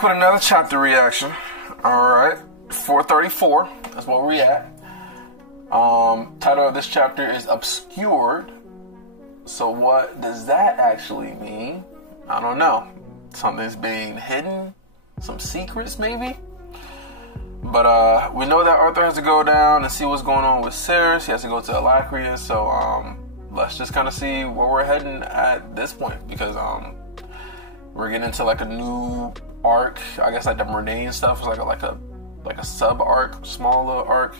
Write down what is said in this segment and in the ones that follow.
back with another chapter reaction. Alright, 434. That's where we at. Title of this chapter is Obscured. So what does that actually mean? I don't know. Something's being hidden? Some secrets maybe? But we know that Arthur has to go down and see what's going on with Ceres. He has to go to Alacria. So let's just kind of see where we're heading at this point. Because we're getting into like a new arc. I guess like the Murnane stuff is like a sub arc, small little arc.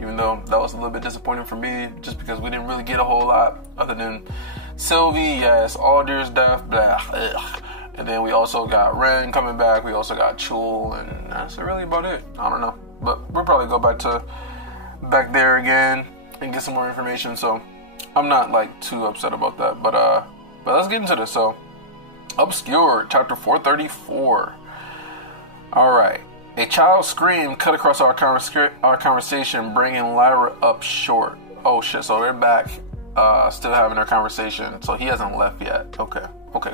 Even though that was a little bit disappointing for me, just because we didn't really get a whole lot other than Sylvie, yes, Aldir's death, blah, ugh. And then we also got Ren coming back. We also got Chul, and that's really about it. I don't know, but we'll probably go back there again and get some more information. So I'm not like too upset about that. But let's get into this. So Obscured, chapter 434. All right. A child's scream cut across our conversation, bringing Lyra up short. Oh shit! So they're back, still having their conversation. So he hasn't left yet. Okay,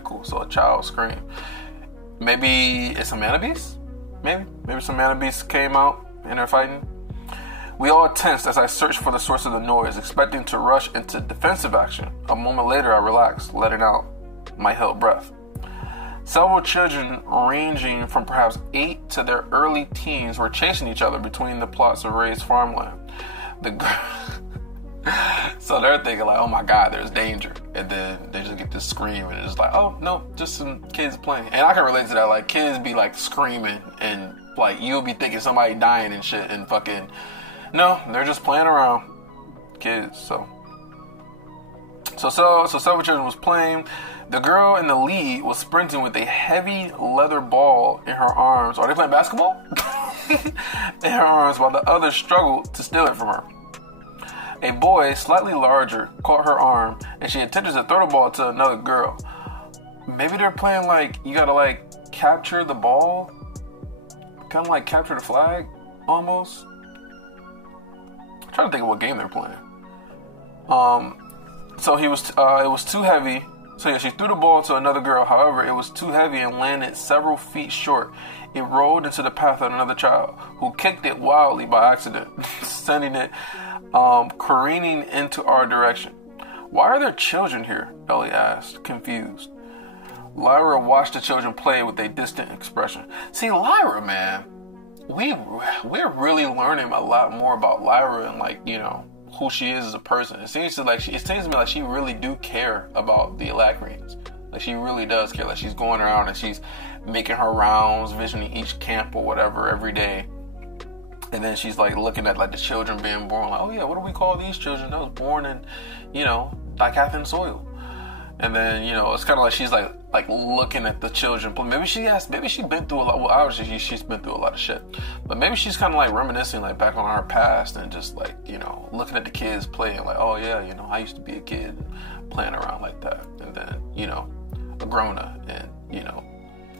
cool. So a child's scream. Maybe it's some mana beasts. Maybe some mana beasts came out and they're fighting. We all tensed as I searched for the source of the noise, expecting to rush into defensive action. A moment later, I relaxed, letting out my held breath. Several children, ranging from perhaps 8 to their early teens, were chasing each other between the plots of raised farmland. So they're thinking like, oh my god, there's danger. And then they just get this scream and it's like, oh no, just some kids playing. And I can relate to that, like kids be like screaming and like you'll be thinking somebody dying and shit and fucking, no, they're just playing around. Kids, so several children was playing. The girl in the lead was sprinting with a heavy leather ball in her arms. Are they playing basketball? In her arms, while the others struggled to steal it from her. A boy, slightly larger, caught her arm, and she attempted to throw the ball to another girl. Maybe they're playing like, you gotta like capture the ball? Kind of like capture the flag, almost? I'm trying to think of what game they're playing. So it was too heavy. So yeah, she threw the ball to another girl. However, it was too heavy and landed several feet short. It rolled into the path of another child, who kicked it wildly by accident, sending it careening into our direction. Why are there children here? Ellie asked, confused. Lyra watched the children play with a distant expression. See, Lyra, man, we're really learning a lot more about Lyra and like, you know, who she is as a person. It seems to me like she really do care about the Alacrians. Like she really does care. Like she's going around and she's making her rounds, visiting each camp or whatever every day. And then she's like looking at like the children being born. Like, oh yeah, what do we call these children that was born in, you know, Dicathan soil? And then, you know, it's kind of like she's like looking at the children. Maybe she's been through a lot. Well, obviously she's been through a lot of shit. But maybe she's kind of like reminiscing like back on her past and just like, you know, looking at the kids playing like, oh yeah, you know, I used to be a kid playing around like that. And then, you know, Agrona and, you know,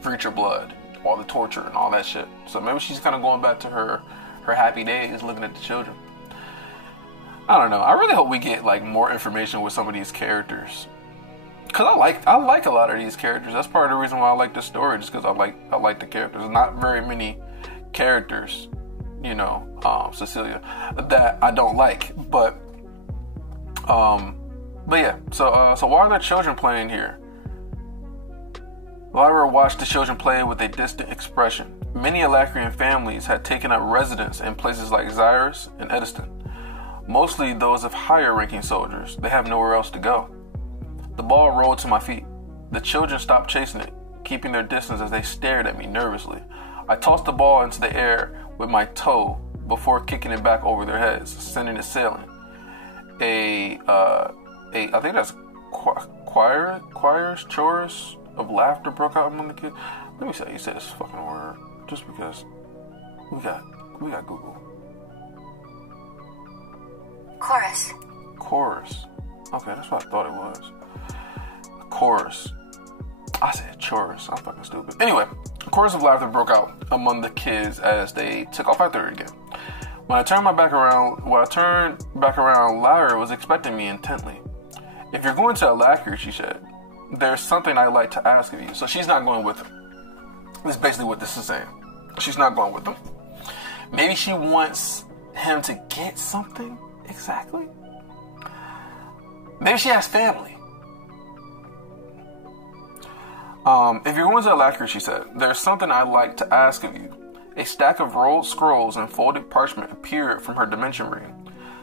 Future Blood, all the torture and all that shit. So maybe she's kind of going back to her happy days looking at the children. I don't know. I really hope we get like more information with some of these characters. Cause I like a lot of these characters. That's part of the reason why I like this story, just because I like the characters. There's not very many characters, you know, Cecilia, that I don't like. But yeah. So why are there children playing here? Lyra watched the children play with a distant expression. Many Alacrian families had taken up residence in places like Xyrus and Ediston. Mostly those of higher-ranking soldiers. They have nowhere else to go. The ball rolled to my feet. The children stopped chasing it, keeping their distance as they stared at me nervously. I tossed the ball into the air with my toe before kicking it back over their heads, sending it sailing. I think that's chorus of laughter broke out among the kids. Let me say you said this fucking word, just because we got Google. Chorus. Okay, that's what I thought it was. Chorus. I said chorus. I'm fucking stupid. Anyway, a chorus of laughter broke out among the kids as they took off after it again. When I turned back around, Lyra was expecting me intently. If you're going to Alacria, she said, there's something I'd like to ask of you. So she's not going with him. That's basically what this is saying. She's not going with him. Maybe she wants him to get something exactly. Maybe she has family. If you're going to Alakir, she said, there's something I'd like to ask of you. A stack of rolled scrolls and folded parchment appeared from her dimension ring.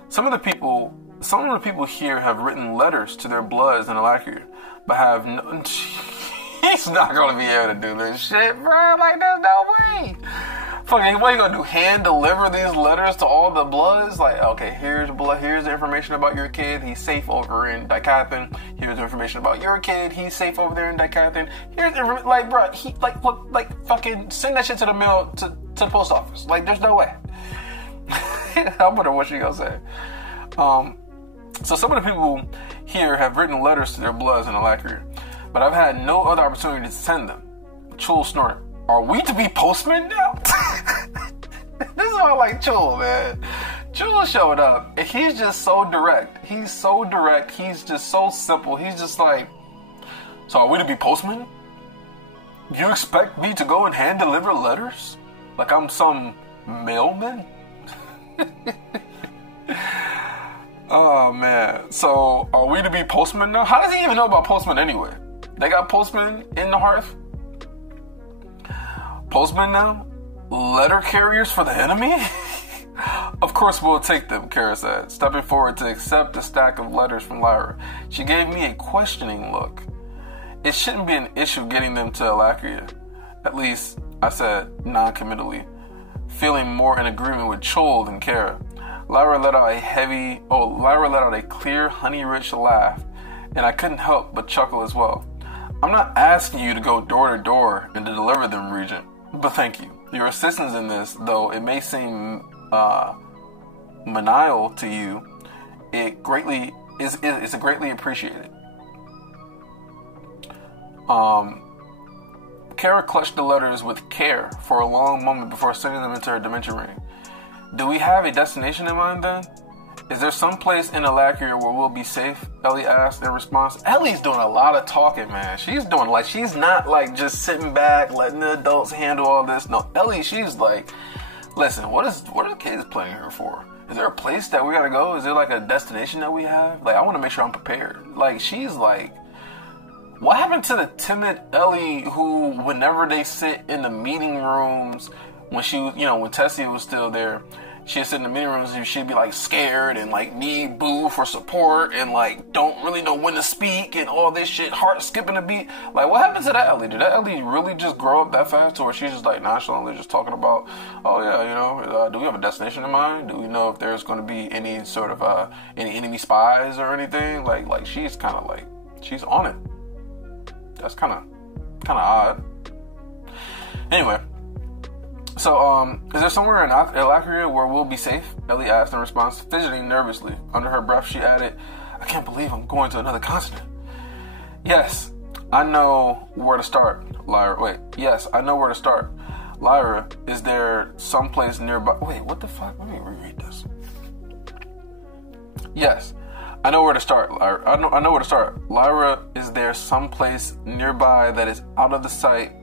Some of the people here have written letters to their bloods in Alakir, but have no... He's not going to be able to do this shit, bro. Like, there's no way. Fucking, what are you going to do? Hand deliver these letters to all the bloods? Like, okay, here's the information about your kid. He's safe over in Daikathan. Here's the information about your kid. He's safe over there in Daikathan. Here's the, like, bro, fucking send that shit to the mail, to the post office. Like, there's no way. I wonder what she gonna say. So some of the people here have written letters to their bloods in Alakir, but I've had no other opportunity to send them. Chul snorted. Are we to be postmen now? This is all like Chul, man. Chul showed up, and he's just so direct. He's so direct. He's just so simple. He's just like, so are we to be postmen? You expect me to go and hand deliver letters? Like I'm some mailman? Oh, man. So, are we to be postmen now? How does he even know about postmen anyway? They got postmen in the hearth? Postmen now? Letter carriers for the enemy? Of course we'll take them, Kara said, stepping forward to accept a stack of letters from Lyra. She gave me a questioning look. It shouldn't be an issue getting them to Alakir. At least, I said, non-committally, feeling more in agreement with Chul than Kara. Lyra let out a clear, honey-rich laugh, and I couldn't help but chuckle as well. I'm not asking you to go door to door and to deliver them, Regent, but thank you. Your assistance in this, though it may seem menial to you, it's greatly appreciated. Kara clutched the letters with care for a long moment before sending them into her dimension ring. Do we have a destination in mind then? Is there some place in Alakir where we'll be safe? Ellie asked in response. Ellie's doing a lot of talking, man. She's not like just sitting back, letting the adults handle all this. No, Ellie, she's like, listen, what are the kids playing here for? Is there a place that we gotta go? Is there like a destination that we have? Like, I want to make sure I'm prepared. Like, she's like, what happened to the timid Ellie who, whenever they sit in the meeting rooms, when Tessie was still there, she'd sit in the meeting rooms and she'd be like scared and like need Boo for support and like don't really know when to speak and all this shit, heart skipping a beat. Like, what happened to that Ellie? Did that Ellie really just grow up that fast, or she's just like nonchalantly just talking about, oh yeah, do we have a destination in mind? Do we know if there's going to be any sort of any enemy spies or anything? Like she's kind of like, she's on it. That's kind of odd. Anyway. So, is there somewhere in Alakir where we'll be safe? Ellie asked in response, fidgeting nervously. Under her breath, she added, I can't believe I'm going to another continent. Yes, I know where to start, Lyra. Wait, yes, I know where to start. Lyra, is there someplace nearby? Wait, what the fuck? Let me reread this. Yes, I know where to start, Lyra. I know where to start. Lyra, is there someplace nearby that is out of the sight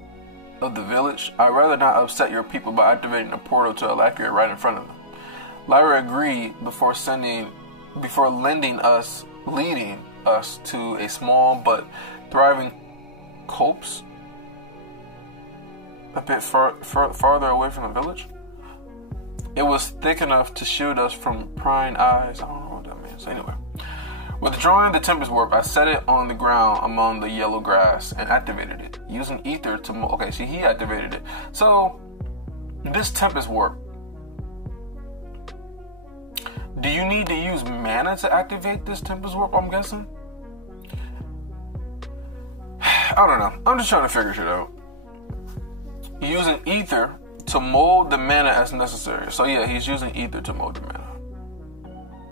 of the village? I'd rather not upset your people by activating a portal to Alakir right in front of them. Lyra agreed before leading us to a small but thriving copse a bit farther away from the village. It was thick enough to shield us from prying eyes. I don't know what that means. Anyway, withdrawing the Tempest Warp, I set it on the ground among the yellow grass and activated it, using ether to... Okay, see, he activated it. So, this Tempest Warp, do you need to use mana to activate this Tempest Warp, I'm guessing? I don't know. I'm just trying to figure shit out. Using ether to mold the mana as necessary. So yeah, he's using ether to mold the mana.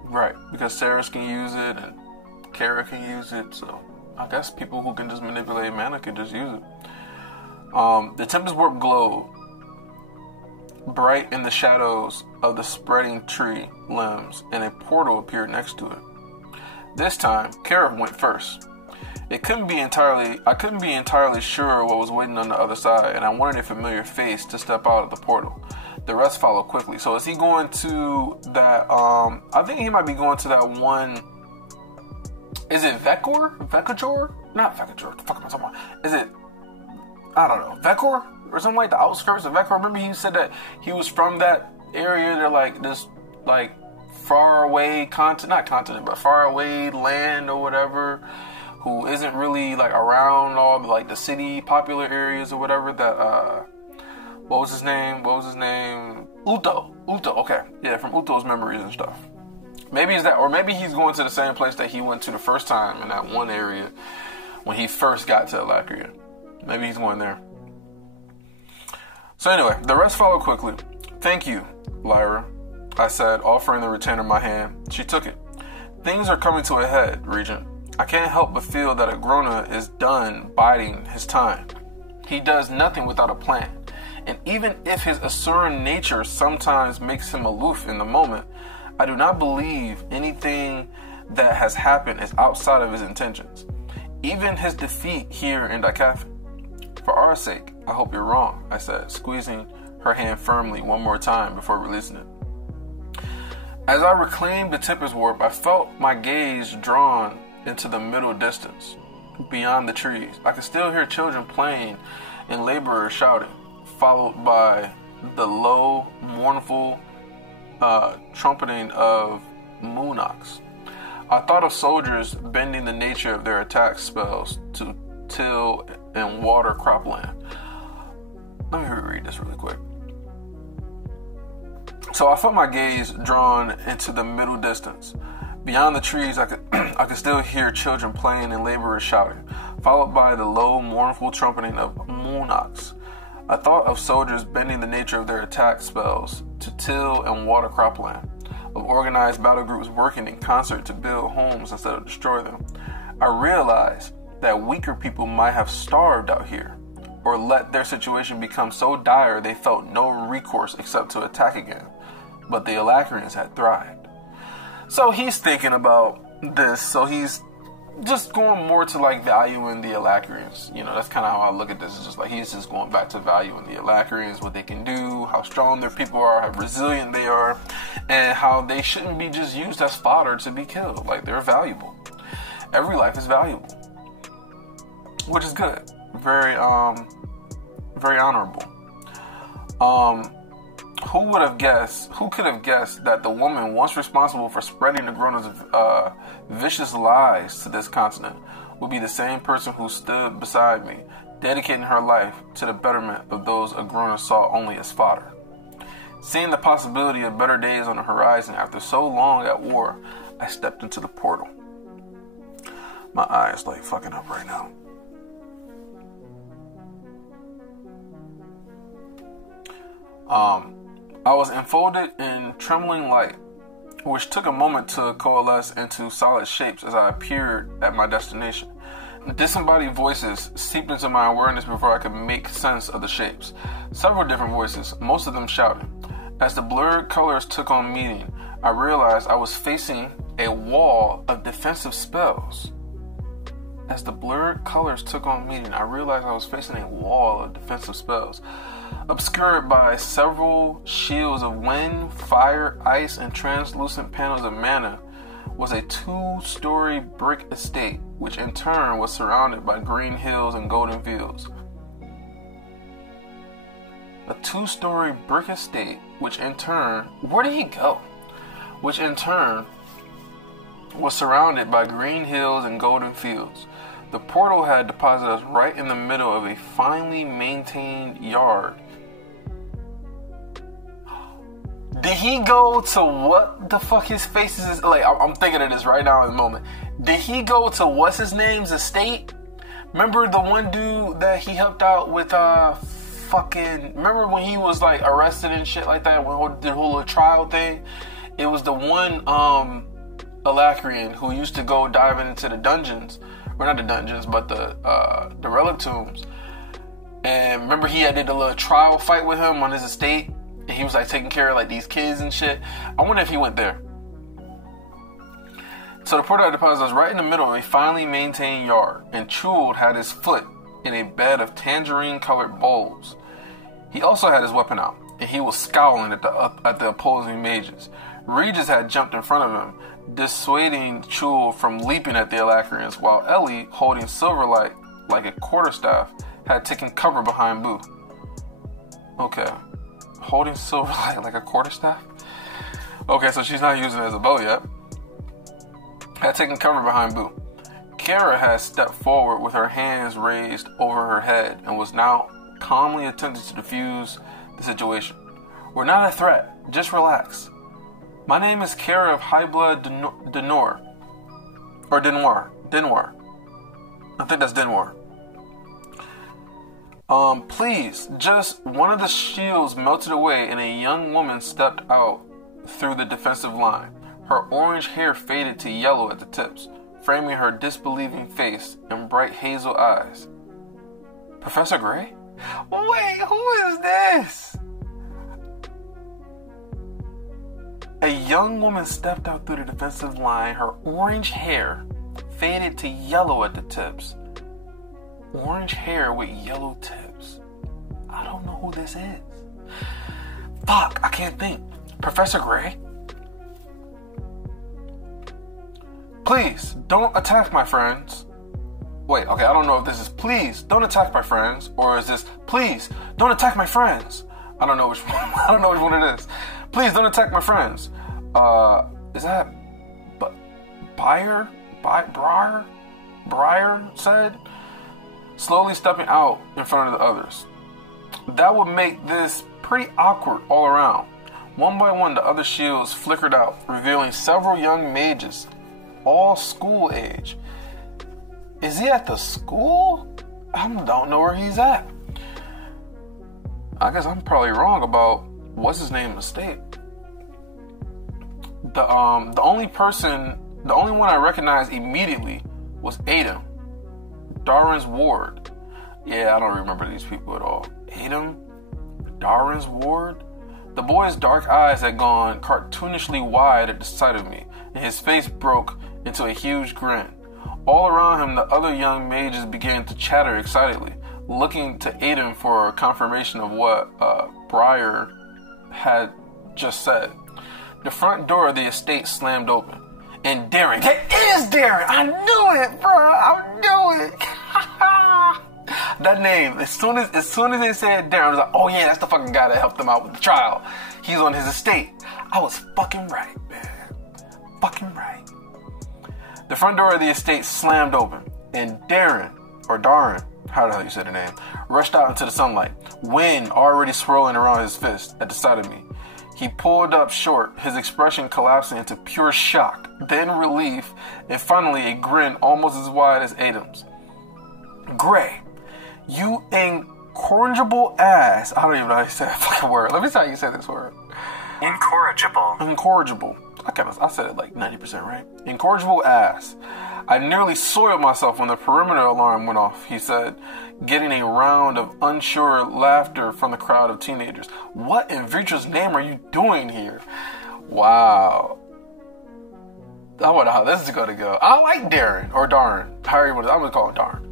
Right, because Ceres can use it and Kara can use it, so I guess people who can just manipulate mana can just use it. The Tempest Warp glowed bright in the shadows of the spreading tree limbs, and a portal appeared next to it. This time, Kara went first. I couldn't be entirely sure what was waiting on the other side, and I wanted a familiar face to step out of the portal. The rest followed quickly. So is he going to that, I think he might be going to that one, is it Vekor? Vekajor? Not Vekajor, the fuck am I talking about? Is it, I don't know, Vekor? Or something like the outskirts of Vekor? Remember he said that he was from that area, they're like this, like, far away far away land or whatever, who isn't really like around all the, like the city popular areas or whatever that what was his name? Uto, okay. Yeah, from Uto's memories and stuff. Maybe it's that, or maybe he's going to the same place that he went to the first time in that one area when he first got to Alakria. Maybe he's going there. So anyway, the rest followed quickly. "Thank you, Lyra," I said, offering the retainer my hand. She took it. "Things are coming to a head, Regent. I can't help but feel that Agrona is done biding his time. He does nothing without a plan, and even if his Asuran nature sometimes makes him aloof in the moment, I do not believe anything that has happened is outside of his intentions. Even his defeat here in Dikafin. For our sake, I hope you're wrong," I said, squeezing her hand firmly one more time before releasing it. As I reclaimed the Tipper's warp, I felt my gaze drawn into the middle distance, beyond the trees. I could still hear children playing and laborers shouting, followed by the low, mournful trumpeting of Moonox. I thought of soldiers bending the nature of their attack spells to till and water cropland. Let me reread this really quick. So I felt my gaze drawn into the middle distance. Beyond the trees, I could still hear children playing and laborers shouting, followed by the low, mournful trumpeting of Moonox. I thought of soldiers bending the nature of their attack spells to till and water cropland, of organized battle groups working in concert to build homes instead of destroy them. I realized that weaker people might have starved out here, or let their situation become so dire they felt no recourse except to attack again. But the Alacrians had thrived. So he's thinking about this, so he's just going more to like valuing the Alacrians. You know, that's kind of how I look at this. It's just like he's just going back to valuing the Alacrians, what they can do, how strong their people are, how resilient they are, and how they shouldn't be just used as fodder to be killed. Like, they're valuable. Every life is valuable, which is good. Very honorable. Who could have guessed that the woman once responsible for spreading Agrona's vicious lies to this continent would be the same person who stood beside me, dedicating her life to the betterment of those Agrona saw only as fodder. Seeing the possibility of better days on the horizon after so long at war, I stepped into the portal. My eyes like fucking up right now. I was enfolded in trembling light, which took a moment to coalesce into solid shapes as I appeared at my destination. Disembodied voices seeped into my awareness before I could make sense of the shapes. Several different voices, most of them shouting. As the blurred colors took on meaning, I realized I was facing a wall of defensive spells. As the blurred colors took on meaning, I realized I was facing a wall of defensive spells. Obscured by several shields of wind, fire, ice, and translucent panels of mana, was a 2-story brick estate, which in turn was surrounded by green hills and golden fields. A 2-story brick estate, which in turn, where did he go? Which in turn was surrounded by green hills and golden fields. The portal had deposited us right in the middle of a finely maintained yard. Did he go to what the fuck his face is? Like, I'm thinking of this right now in the moment. Did he go to what's his name's estate? Remember the one dude that he helped out with remember when he was like arrested and shit like that, when he did the whole trial thing? It was the one Alacrian who used to go diving into the dungeons. Or not the dungeons, but the relic tombs. And remember he had did a little trial fight with him on his estate? And he was like taking care of like these kids and shit. I wonder if he went there. So the porta deposit was right in the middle of a finely maintained yard, and Chul had his foot in a bed of tangerine-colored bulbs. He also had his weapon out, and he was scowling at the opposing mages. Regis had jumped in front of him, dissuading Chul from leaping at the Alacrians, while Ellie, holding Silverlight like a quarterstaff, had taken cover behind Boo. Okay. Holding Silverlight like a quarterstaff? Okay, so she's not using it as a bow yet. Had taken cover behind Boo. Kara had stepped forward with her hands raised over her head and was now calmly attempting to defuse the situation. We're not a threat. Just relax. My name is Kara of High Blood Denor. Or Denoir. Denoir. I think that's Denoir. Please, just one of the shields melted away and a young woman stepped out through the defensive line. Her orange hair faded to yellow at the tips, framing her disbelieving face and bright hazel eyes. Professor Gray? Wait, who is this? A young woman stepped out through the defensive line, her orange hair faded to yellow at the tips. Orange hair with yellow tips. I don't know who this is. Fuck, I can't think. Professor Gray? Please, don't attack my friends. Wait, okay, I don't know if this is please, don't attack my friends, or is this please, don't attack my friends. I don't know which one. I don't know which one it is. Please don't attack my friends. Is that Briar said, slowly stepping out in front of the others. That would make this pretty awkward all around. One by one, the other shields flickered out, revealing several young mages, all school age. Is he at the school? I don't know where he's at. I guess I'm probably wrong about what's his name estate. The only one I recognized immediately was Adam, Darren's ward. Yeah, I don't remember these people at all. Adam, Darren's ward. The boy's dark eyes had gone cartoonishly wide at the sight of me, and his face broke into a huge grin. All around him, the other young mages began to chatter excitedly, looking to Aiden for confirmation of what Briar had just said. The front door of the estate slammed open, and Darren, that is Darren! I knew it, bro! I knew it! That name, as soon as they said Darren, I was like, oh yeah, that's the fucking guy that helped them out with the trial. He's on his estate. I was fucking right, man. Fucking right. The front door of the estate slammed open, and Darren, how the hell you say the name, rushed out into the sunlight, wind already swirling around his fist at the sight of me. He pulled up short, his expression collapsing into pure shock, then relief, and finally a grin almost as wide as Adam's. Gray, you incorrigible ass. I don't even know how you say that fucking word. Let me see how you say this word. Incorrigible. Incorrigible. I said it like 90% right. Incorrigible ass. I nearly soiled myself when the perimeter alarm went off, he said, getting a round of unsure laughter from the crowd of teenagers. What in Vitra's name are you doing here? Wow. I wonder how this is going to go. I like Darren, or Darren. I'm going to call him Darren.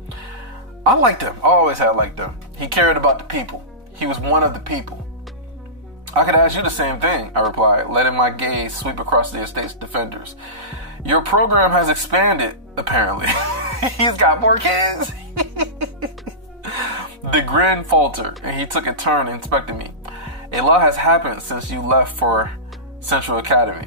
I liked him. I always had liked him. He cared about the people. He was one of the people. I could ask you the same thing, I replied, letting my gaze sweep across the estate's defenders. Your program has expanded, apparently. He's got more kids. The grin faltered, and he took a turn inspecting me. A lot has happened since you left for Central Academy.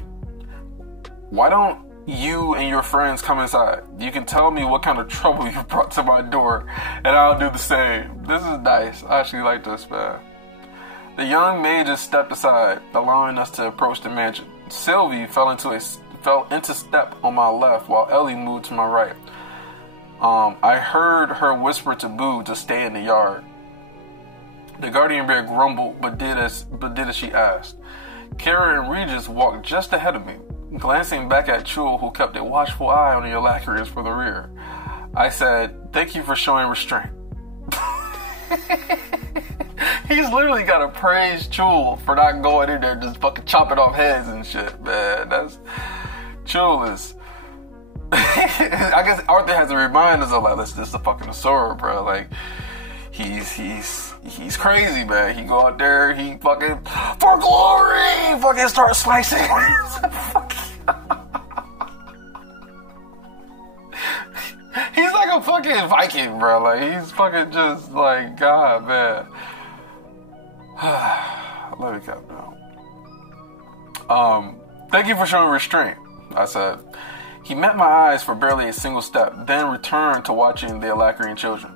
Why don't you and your friends come inside? You can tell me what kind of trouble you brought to my door, and I'll do the same. This is nice. I actually like this, man. The young mages stepped aside, allowing us to approach the mansion. Sylvie fell into step on my left, while Ellie moved to my right. I heard her whisper to Boo to stay in the yard. The guardian bear grumbled, but did as she asked. Kara and Regis walked just ahead of me, glancing back at Chul, who kept a watchful eye on the Alacrians for the rear. I said, "Thank you for showing restraint." He's literally got to praise Chul for not going in there just fucking chopping off heads and shit, man. Chul is I guess Arthur has to remind us of like, this is the fucking Asura, bro. Like, he's crazy, man. He go out there, he fucking for glory, fucking start slicing. He's like a fucking Viking, bro. Like, he's fucking just like, God, man. Let me calm down. Thank you for showing restraint, I said. He met my eyes for barely a single step, then returned to watching the Alacrian children.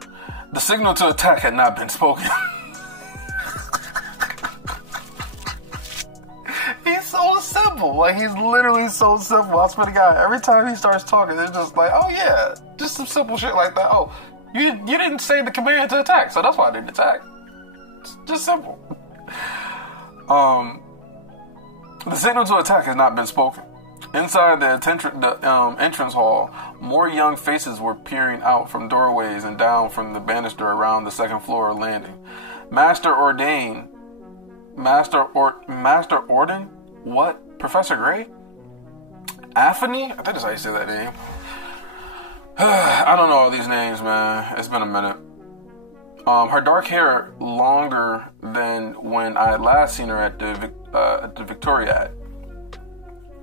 The signal to attack had not been spoken. He's so simple. Like, he's literally so simple. I swear to God, every time he starts talking, it's just like, oh yeah, just some simple shit like that. Oh, you didn't say the command to attack, so that's why I didn't attack. It's just simple. The signal to attack has not been spoken. Inside the entrance hall, more young faces were peering out from doorways and down from the banister around the second floor landing. Master Orden? What? Professor Gray? Aphany? I think that's how you say that name. I don't know all these names, man. It's been a minute. Her dark hair, longer than when I had last seen her at the Victoriad,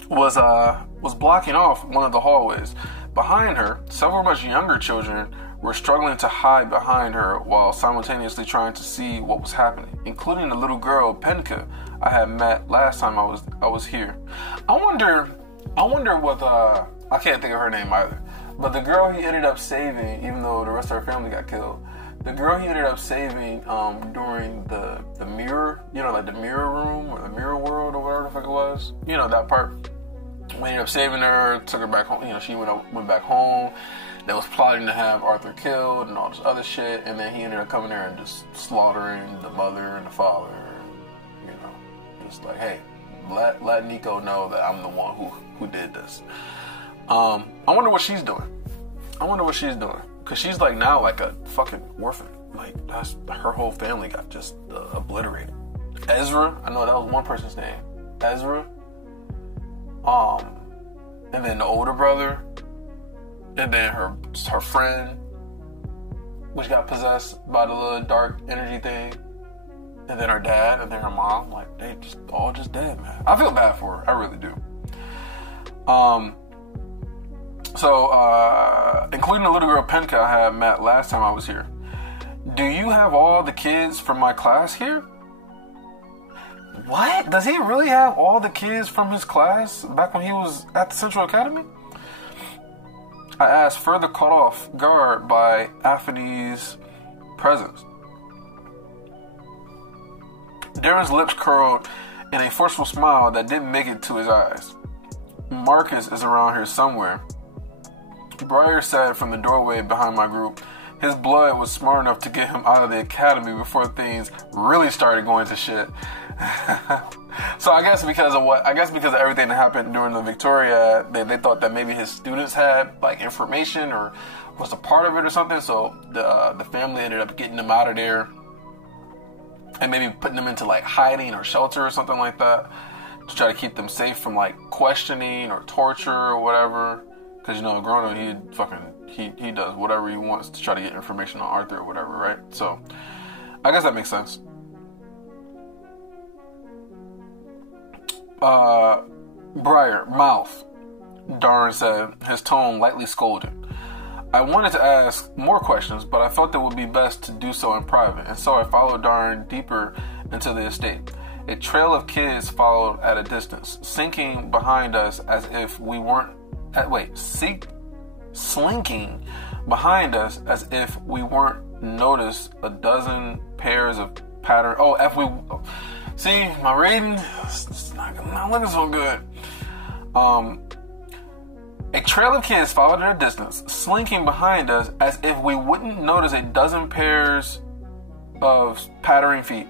was blocking off one of the hallways. Behind her, several much younger children were struggling to hide behind her while simultaneously trying to see what was happening, including the little girl Penka I had met last time I was here. I wonder what I can't think of her name either. But the girl he ended up saving, even though the rest of her family got killed, the girl he ended up saving during the mirror, like the mirror room or the mirror world or whatever the fuck it was, that part. We ended up saving her, took her back home. She went back home. They was plotting to have Arthur killed and all this other shit, and then he ended up coming there and just slaughtering the mother and the father. Just like, hey, let Nico know that I'm the one who did this. I wonder what she's doing. Because she's like now like a fucking orphan. Like, that's her whole family got just obliterated. Ezra, I know that was one person's name. Ezra. And then the older brother. And then her friend, which got possessed by the little dark energy thing. And then her dad, and then her mom. Like, they just all just dead, man. I feel bad for her. I really do. So, including the little girl Penka I had met last time I was here. Do you have all the kids from my class here? What? Does he really have all the kids from his class back when he was at the Central Academy? I asked, further caught off guard by Aphany's presence. Darren's lips curled in a forceful smile that didn't make it to his eyes. Marcus is around here somewhere. Briar said from the doorway behind my group. His blood was smart enough to get him out of the academy before things really started going to shit. So I guess because of everything that happened during the Victoria, they thought that maybe his students had like information or was a part of it or something. So the family ended up getting them out of there and maybe putting them into like hiding or shelter or something like that to try to keep them safe from like questioning or torture or whatever. Because, growing up, he does whatever he wants to try to get information on Arthur or whatever, right? So, I guess that makes sense. Briar, mouth, Darren said, his tone lightly scolded. I wanted to ask more questions, but I felt it would be best to do so in private, and so I followed Darren deeper into the estate. A trail of kids followed at a distance, sinking behind us as if we weren't slinking behind us as if we weren't noticed a dozen pairs of pattern. See, my reading, it's not looking so good. A trail of kids followed at a distance, slinking behind us as if we wouldn't notice a dozen pairs of pattering feet.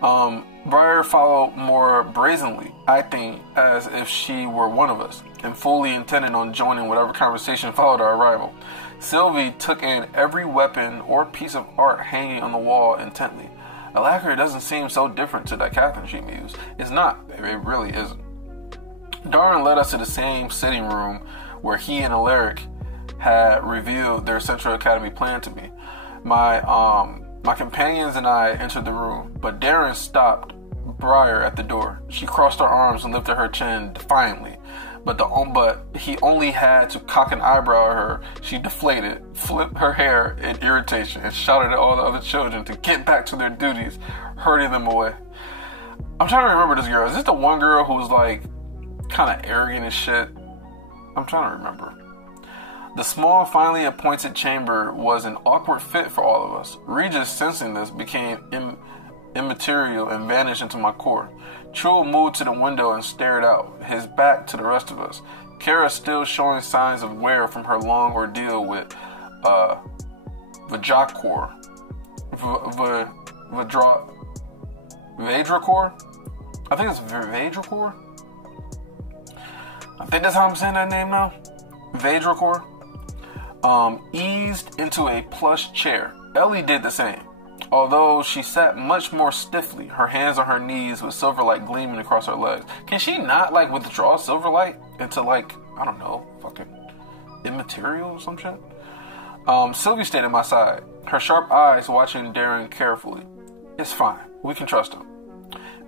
Briar followed more brazenly, acting as if she were one of us, and fully intending on joining whatever conversation followed our arrival. Sylvie took in every weapon or piece of art hanging on the wall intently. Alacrity doesn't seem so different to that Catherine, she mused. It's not. It really isn't. Darren led us to the same sitting room where he and Alaric had revealed their Central Academy plan to me. My companions and I entered the room, but Darren stopped Briar at the door. She crossed her arms and lifted her chin defiantly, but he only had to cock an eyebrow at her. She deflated, flipped her hair in irritation, and shouted at all the other children to get back to their duties, herding them away. I'm trying to remember this girl. Is this the one girl who was like kind of arrogant and shit? I'm trying to remember. The small, finely appointed chamber was an awkward fit for all of us. Regis, sensing this, became immaterial and vanished into my core. Chul moved to the window and stared out, his back to the rest of us. Kara still showing signs of wear from her long ordeal with Vajakor. Vadracor? I think it's Vadracor? I think that's how I'm saying that name now. Vadracor. Eased into a plush chair. Ellie did the same, although she sat much more stiffly, her hands on her knees with Silverlight gleaming across her legs. Can she not, like, withdraw Silverlight into, like, I don't know, fucking immaterial or some shit? Sylvie stayed at my side, her sharp eyes watching Darren carefully. It's fine. We can trust him.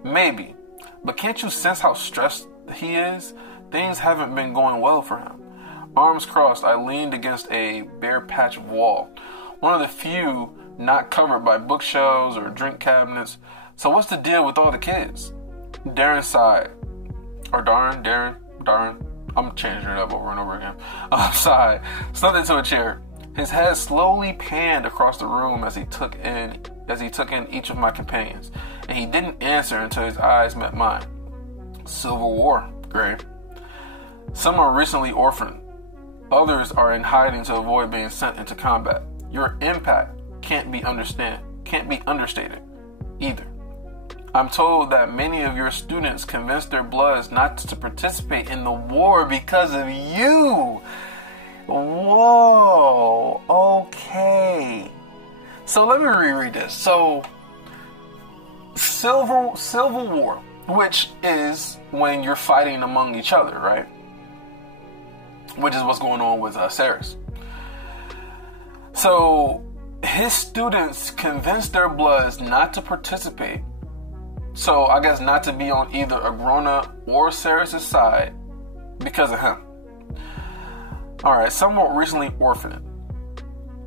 Maybe. But can't you sense how stressed he is? Things haven't been going well for him. Arms crossed, I leaned against a bare patch of wall, one of the few not covered by bookshelves or drink cabinets. So what's the deal with all the kids? Darren sighed. Or Darren. I'm changing it up over and over again. Sighed, slumped into a chair. His head slowly panned across the room as he took in each of my companions, and he didn't answer until his eyes met mine. Civil War, Gray. Some are recently orphaned. Others are in hiding to avoid being sent into combat. Your impact can't be understated either. I'm told that many of your students convinced their bloods not to participate in the war because of you. Whoa, okay. So let me reread this. So, Civil War, which is when you're fighting among each other, right? Which is what's going on with Ceres. So, his students convinced their bloods not to participate. So, I guess not to be on either Agrona or Ceres' side because of him. Alright, some were recently orphaned.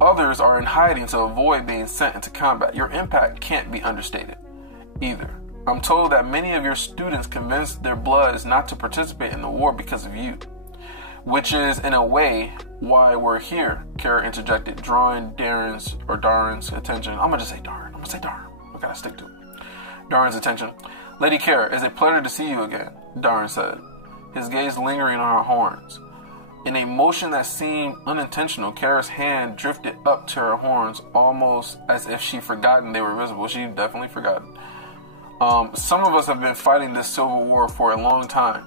Others are in hiding to avoid being sent into combat. Your impact can't be understated either. I'm told that many of your students convinced their bloods not to participate in the war because of you. Which is, in a way, why we're here, Kara interjected, drawing Darren's attention. I'm going to say Darren. I gotta stick to it. Darren's attention. Lady Kara, it's a pleasure to see you again, Darren said, his gaze lingering on her horns. In a motion that seemed unintentional, Kara's hand drifted up to her horns, almost as if she'd forgotten they were visible. She definitely forgot. Some of us have been fighting this civil war for a long time.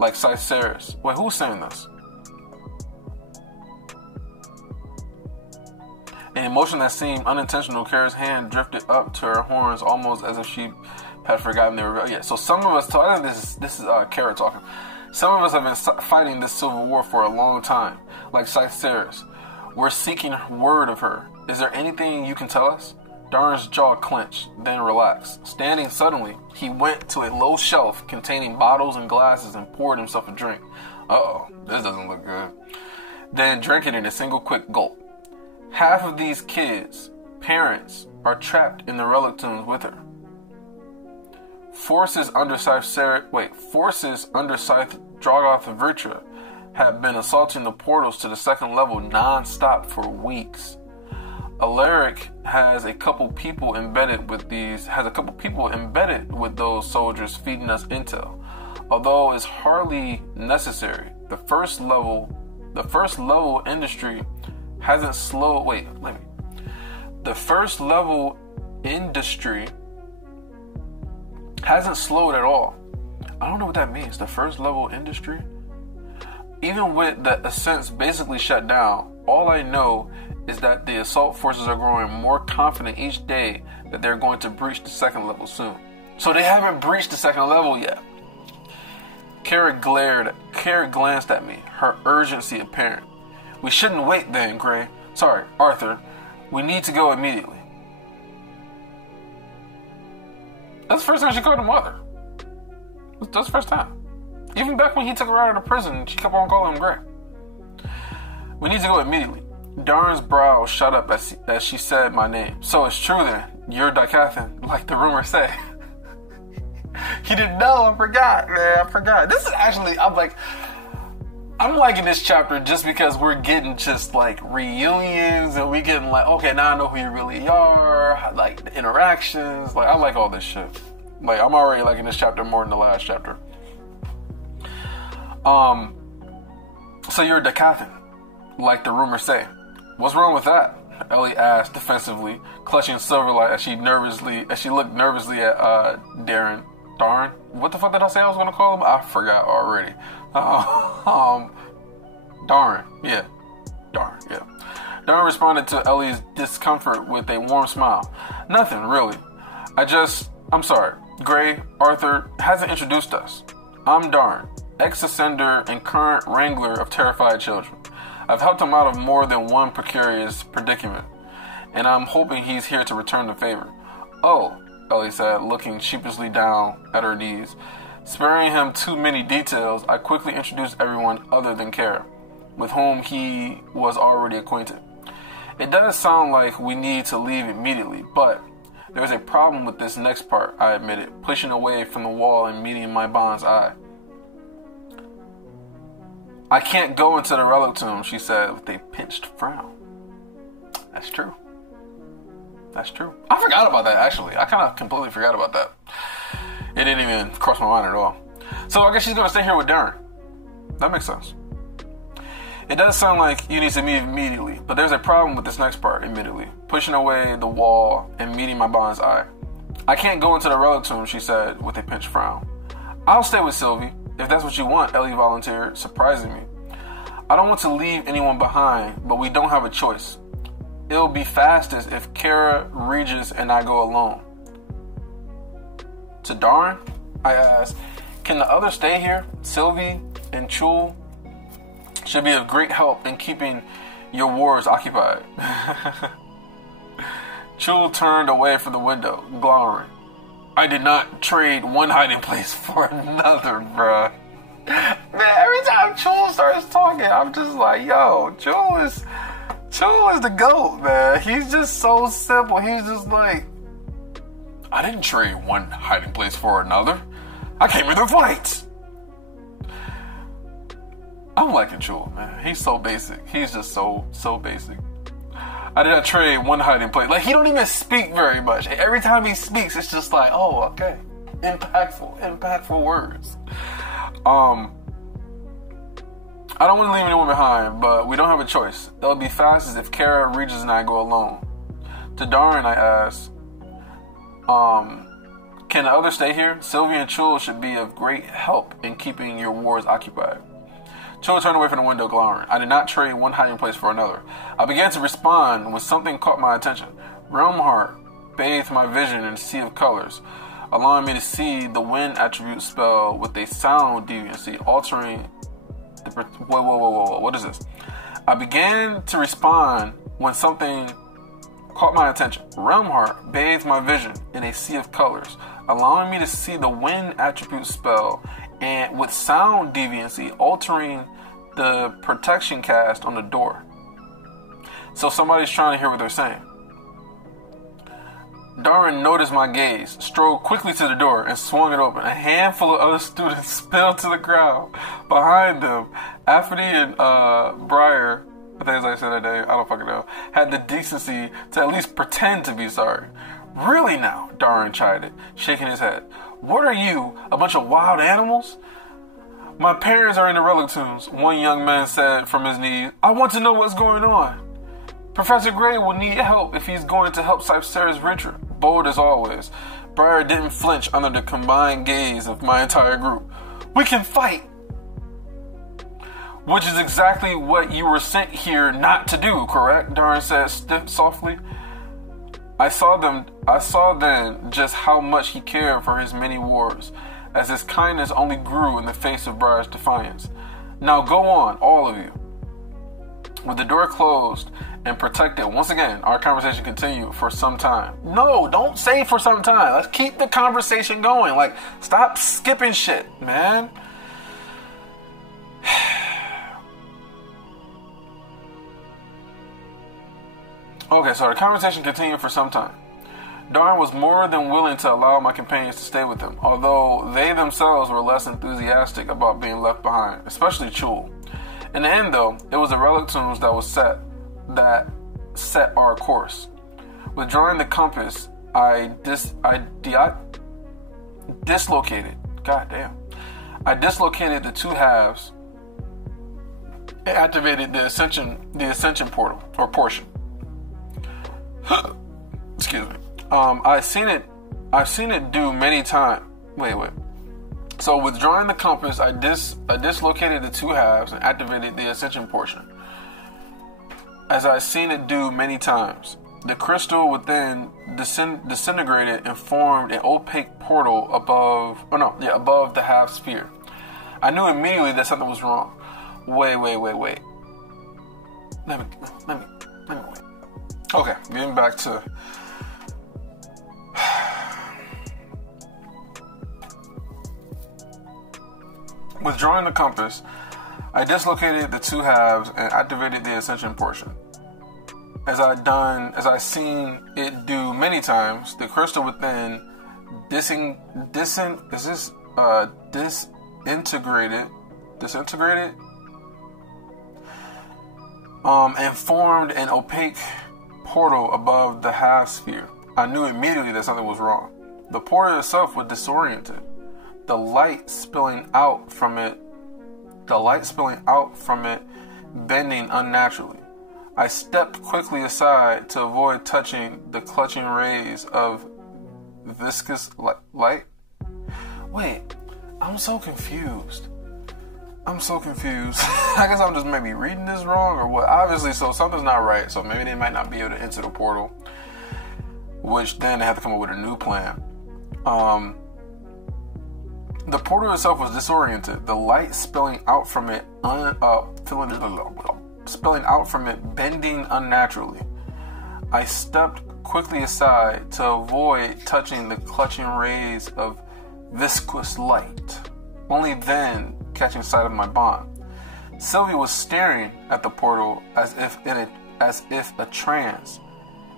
Like Ceres. Wait, who's saying this? In a motion that seemed unintentional, Kara's hand drifted up to her horns, almost as if she had forgotten they were. Yeah. So some of us. I think this is Kara talking. Some of us have been fighting this civil war for a long time. Like Ceres. We're seeking word of her. Is there anything you can tell us? Darren's jaw clenched, then relaxed. Standing suddenly, he went to a low shelf containing bottles and glasses and poured himself a drink. Uh-oh, this doesn't look good. Then drank it in a single quick gulp. Half of these kids, parents, are trapped in the relic tombs with her. Forces under Scythe Drogoth Vritra have been assaulting the portals to the second level non-stop for weeks. Alaric has a couple people embedded with those soldiers feeding us intel. Although it's hardly necessary, the first level industry hasn't slowed. The first level industry hasn't slowed at all. I don't know what that means. The first level industry? Even with the ascents basically shut down, all I know is that the assault forces are growing more confident each day that they're going to breach the second level soon. So they haven't breached the second level yet. Kara glanced at me, her urgency apparent. We shouldn't wait then, Gray. Sorry, Arthur. We need to go immediately. That's the first time she called him mother. That's the first time. Even back when he took her out of the prison, she kept on calling him Gray. We need to go immediately. Darren's brow shut up as she said my name. So it's true then. You're Decathlon, like the rumors say. He didn't know. I forgot, man. I forgot. This is actually, I'm liking this chapter just because we're getting just like reunions and we getting like, okay, now I know who you really are. Like the interactions. Like I like all this shit. Like I'm already liking this chapter more than the last chapter. So you're Decathlon, like the rumors say. What's wrong with that? Ellie asked defensively, clutching Silverlight as she looked nervously at Darren. Darn? What the fuck did I say I was gonna call him? I forgot already. Darn. Yeah. Darn. Yeah. Darn responded to Ellie's discomfort with a warm smile. Nothing, really. I'm sorry. Gray, Arthur hasn't introduced us. I'm Darn, ex-ascender and current wrangler of terrified children. I've helped him out of more than one precarious predicament, and I'm hoping he's here to return the favor. Oh, Ellie said, looking sheepishly down at her knees. Sparing him too many details, I quickly introduced everyone other than Kara, with whom he was already acquainted. It does sound like we need to leave immediately, but there's a problem with this next part, I admitted, pushing away from the wall and meeting my bond's eye. I can't go into the relic tomb, she said with a pinched frown. That's true. That's true. I forgot about that, actually. I kind of completely forgot about that. It didn't even cross my mind at all. So I guess she's going to stay here with Darren. That makes sense. It does sound like you need to meet immediately, but there's a problem with this next part, admittedly. Pushing away the wall and meeting my bond's eye. I can't go into the relic tomb, she said with a pinched frown. I'll stay with Sylvie, if that's what you want, Ellie volunteered, surprising me. I don't want to leave anyone behind, but we don't have a choice. It'll be fastest if Kara, Regis, and I go alone. To Darn, I asked, can the others stay here? Sylvie and Chul should be of great help in keeping your wards occupied. Chul turned away from the window, glowering. I did not trade one hiding place for another, bruh. Man, every time Chul starts talking, I'm just like, yo, Chul is the GOAT, man. He's just so simple. He's just like, I didn't trade one hiding place for another. I came here to fight. I'm liking Chul, man. He's so basic. He's just so basic. I did not trade one hiding place. Like, he don't even speak very much. Every time he speaks, it's just like, oh, okay. Impactful words. I don't want to leave anyone behind, but we don't have a choice. It'll be fastest if Kara, Regis, and I go alone. To Darren, I asked, can the others stay here? Sylvie and Chul should be of great help in keeping your wards occupied. Chul turned away from the window, glowering. I did not trade one hiding place for another. I began to respond when something caught my attention. Realmheart bathed my vision in a sea of colors, allowing me to see the wind attribute spell with a sound deviancy, altering the... Whoa, what is this? I began to respond when something caught my attention. Realmheart bathed my vision in a sea of colors, allowing me to see the wind attribute spell and with sound deviancy, altering the protection cast on the door. So somebody's trying to hear what they're saying. Darren noticed my gaze, strode quickly to the door, and swung it open. A handful of other students spilled to the ground. Behind them, Affinity and Briar, I think as I said that day, I don't fucking know, had the decency to at least pretend to be sorry. Really now, Darren chided, shaking his head. What are you, a bunch of wild animals? My parents are in the relic tombs, one young man said from his knees. I want to know what's going on. Professor Gray will need help if he's going to help Cypsera's Richard. Bold as always, Briar didn't flinch under the combined gaze of my entire group. We can fight! Which is exactly what you were sent here not to do, correct? Darren said softly. I saw then just how much he cared for his many wards, as his kindness only grew in the face of Briar's defiance. Now go on, all of you. With the door closed and protected, once again, our conversation continued for some time. No, don't say for some time. Let's keep the conversation going. Like, stop skipping shit, man. Okay, so the conversation continued for some time. Darn was more than willing to allow my companions to stay with him, although they themselves were less enthusiastic about being left behind, especially Chul. In the end, though, it was the relic tombs that set our course. Withdrawing the compass, I dislocated. Goddamn. I dislocated the two halves and activated the ascension portal or portion. Excuse me. I've seen it do many times. Wait. So withdrawing the compass, I dislocated the two halves and activated the ascension portion. As I've seen it do many times, the crystal within disintegrated and formed an opaque portal above the half sphere. I knew immediately that something was wrong. Wait. Let me wait. Okay, getting back to. Withdrawing the compass, I dislocated the two halves and activated the ascension portion. As I've seen it do many times, the crystal within disintegrated, and formed an opaque portal above the half sphere. I knew immediately that something was wrong. The portal itself was disoriented. The light spilling out from it bending unnaturally. I stepped quickly aside to avoid touching the clutching rays of viscous light. Wait, I'm so confused. I guess I'm just maybe reading this wrong or what. Obviously, so something's not right. So maybe they might not be able to enter the portal, which then they have to come up with a new plan. The portal itself was disoriented. The light spilling out from it, bending unnaturally. I stepped quickly aside to avoid touching the clutching rays of viscous light. Only then catching sight of my bond. Sylvie was staring at the portal as if a trance,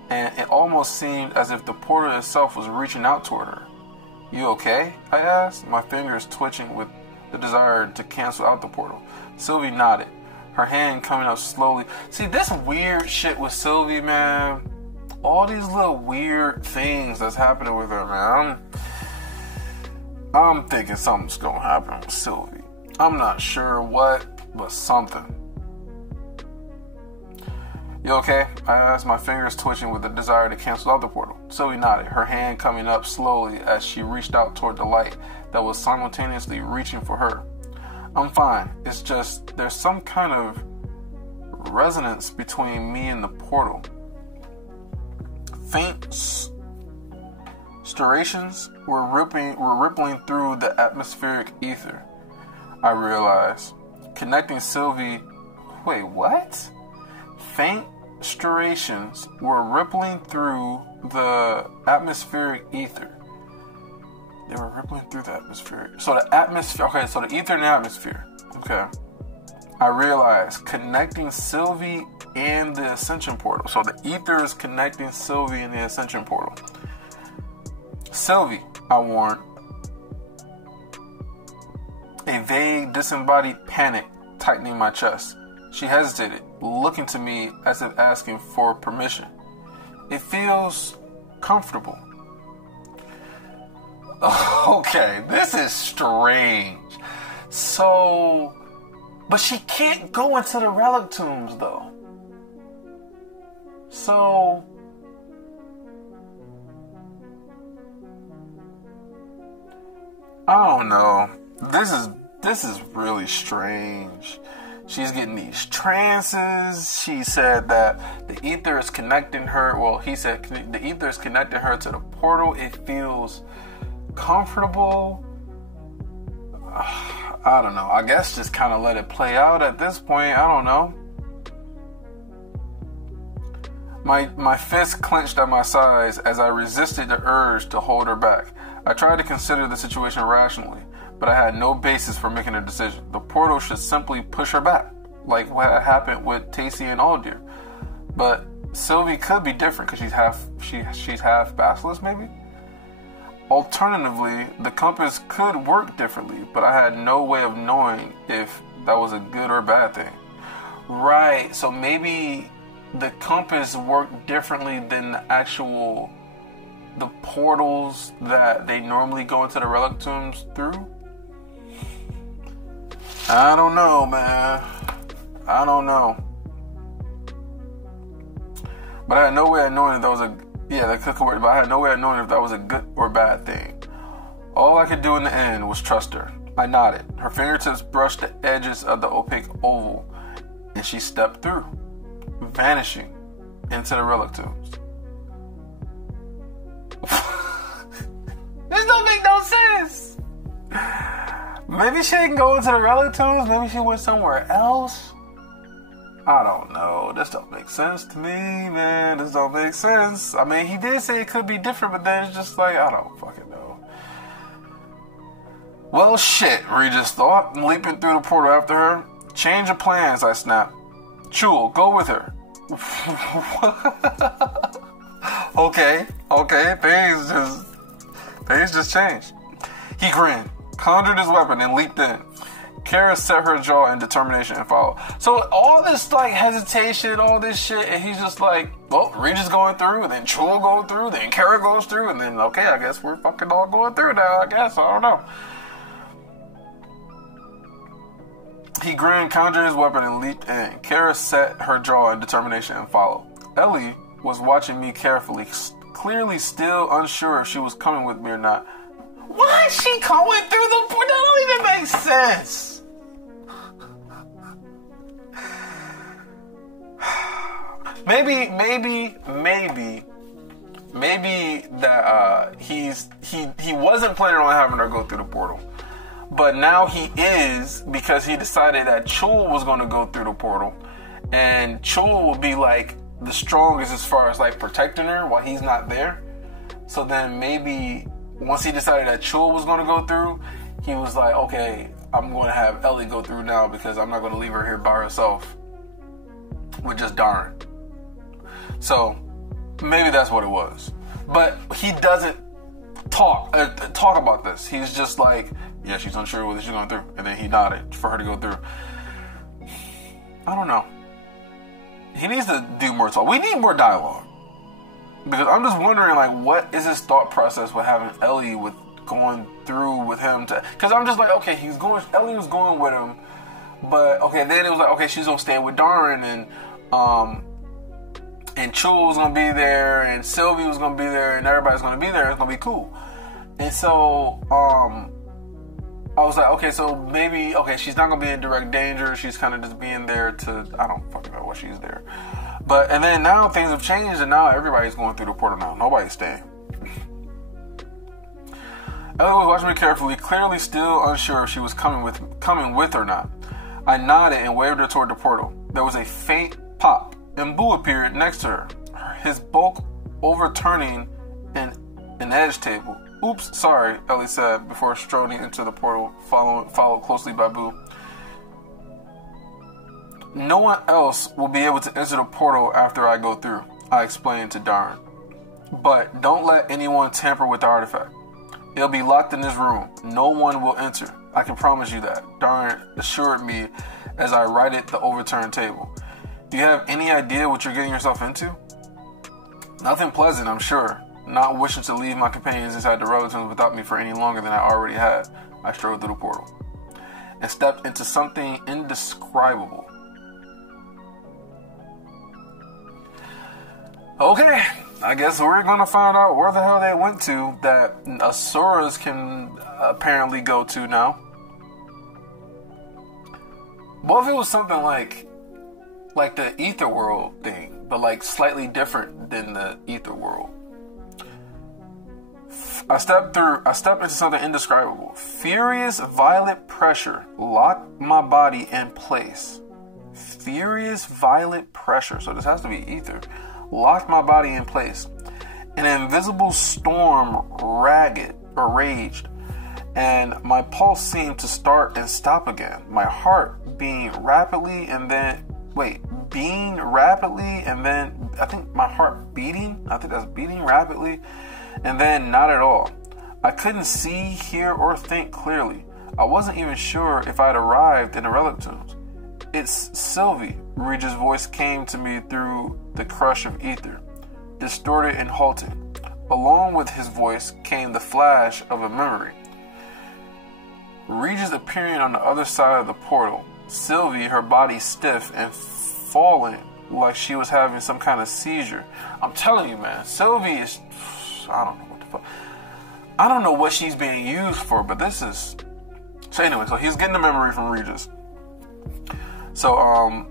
and it almost seemed as if the portal itself was reaching out toward her. "You okay?" I asked, my fingers twitching with the desire to cancel out the portal. Sylvie nodded, her hand coming up slowly. See, this weird shit with Sylvie, man. All these little weird things that's happening with her, man. I'm thinking something's gonna happen with Sylvie. I'm not sure what, but something. "You okay?" I asked, my fingers twitching with the desire to cancel out the portal. Sylvie nodded, her hand coming up slowly as she reached out toward the light that was simultaneously reaching for her. "I'm fine. It's just there's some kind of resonance between me and the portal. Faint striations were rippling through the atmospheric ether," I realized. Connecting Sylvie... Wait, what? Faint striations were rippling through the atmospheric ether. They were rippling through the atmosphere. So the atmosphere... Okay, so the ether and the atmosphere. Okay. I realized connecting Sylvie and the ascension portal. So the ether is connecting Sylvie and the ascension portal. "Sylvie," I warned. A vague, disembodied panic tightening my chest. She hesitated, looking to me as if asking for permission. "It feels comfortable." Okay, this is strange. So, but she can't go into the relic tombs, though. So, I don't know. This is really strange. She's getting these trances. She said that the ether is connecting her. Well, he said the ether is connecting her to the portal. It feels comfortable. I don't know. I guess just kind of let it play out at this point. I don't know. My fist clenched at my sides as I resisted the urge to hold her back. I tried to consider the situation rationally, but I had no basis for making a decision. The portal should simply push her back, like what had happened with Tacy and Aldir. But Sylvie could be different because she's half basilisk, maybe. Alternatively, the compass could work differently, but I had no way of knowing if that was a good or bad thing. Right, so maybe the compass worked differently than the portals that they normally go into the relic tombs through. I don't know, man. I don't know. But I had no way of knowing if that was but I had no way of knowing if that was a good or bad thing. All I could do in the end was trust her. I nodded. Her fingertips brushed the edges of the opaque oval, and she stepped through, vanishing into the relic tombs. This don't make no sense. Maybe she didn't go into the relic tombs. Maybe she went somewhere else. I don't know. This don't make sense to me, man. This don't make sense. I mean, he did say it could be different, but then it's just like, I don't fucking know. Well, shit, Regis thought, leaping through the portal after her. Change of plans, I snapped. Chul, go with her. Okay, things just changed. He grinned, conjured his weapon, and leaped in. Kara set her jaw in determination and followed. So all this like hesitation, all this shit, and he's just like, well, Regis going through, and then Chul going through, then Kara goes through, and then okay, I guess we're fucking all going through now. I guess I don't know. He grinned, conjured his weapon, and leaped in. Kara set her jaw in determination and followed. Ellie was watching me carefully, clearly still unsure if she was coming with me or not. Why is she going through the portal? That don't even make sense. Maybe that he wasn't planning on having her go through the portal, but now he is, because he decided that Chul was going to go through the portal, and Chul will be like the strongest as far as like protecting her while he's not there. So then maybe once he decided that Chul was going to go through, he was like, okay, I'm going to have Ellie go through now because I'm not going to leave her here by herself with just Darn. So maybe that's what it was. But he doesn't talk about this. He's just like, yeah, she's unsure whether she's going through. And then he nodded for her to go through. I don't know. He needs to do more talk. We need more dialogue. Because I'm just wondering, like, what is his thought process with having Ellie with going through with him to... Because I'm just like, okay, Ellie was going with him, but, okay, then it was like, okay, she's going to stay with Darn, and Chul was going to be there, and Sylvie was going to be there, and everybody's going to be there. It's going to be cool. And so, I was like, okay, so maybe, okay, she's not going to be in direct danger. She's kind of just being there to... I don't fucking know why she's there. But, and then now things have changed, and now everybody's going through the portal now. Nobody's staying. Ellie was watching me carefully, clearly still unsure if she was coming with or not. I nodded and waved her toward the portal. There was a faint pop, and Boo appeared next to her, his bulk overturning an edge table. Oops, sorry, Ellie said before strolling into the portal, followed closely by Boo. No one else will be able to enter the portal after I go through, I explained to Darn. But don't let anyone tamper with the artifact. It'll be locked in this room. No one will enter. I can promise you that, Darn assured me as I righted the overturned table. Do you have any idea what you're getting yourself into? Nothing pleasant, I'm sure. Not wishing to leave my companions inside the relatives without me for any longer than I already had, I strode through the portal and stepped into something indescribable. Okay, I guess we're gonna find out where the hell they went to that Asuras can apparently go to now. What if it was something like the Ether World thing, but like slightly different than the Ether World? I stepped into something indescribable. Furious violet pressure locked my body in place. Furious violet pressure, so this has to be ether, locked my body in place. An invisible storm raged, and my pulse seemed to start and stop again. My heart beating rapidly, and then I think my heart beating. I think that's beating rapidly, and then not at all. I couldn't see, hear, or think clearly. I wasn't even sure if I'd arrived in the relic tombs. It's Sylvie. Regis' voice came to me through the crush of ether, distorted and halting. Along with his voice came the flash of a memory. Regis appearing on the other side of the portal. Sylvie, her body stiff and falling like she was having some kind of seizure. I'm telling you, man, Sylvie is... I don't know what the fuck. I don't know what she's being used for, but this is... So anyway, so he's getting the memory from Regis. So,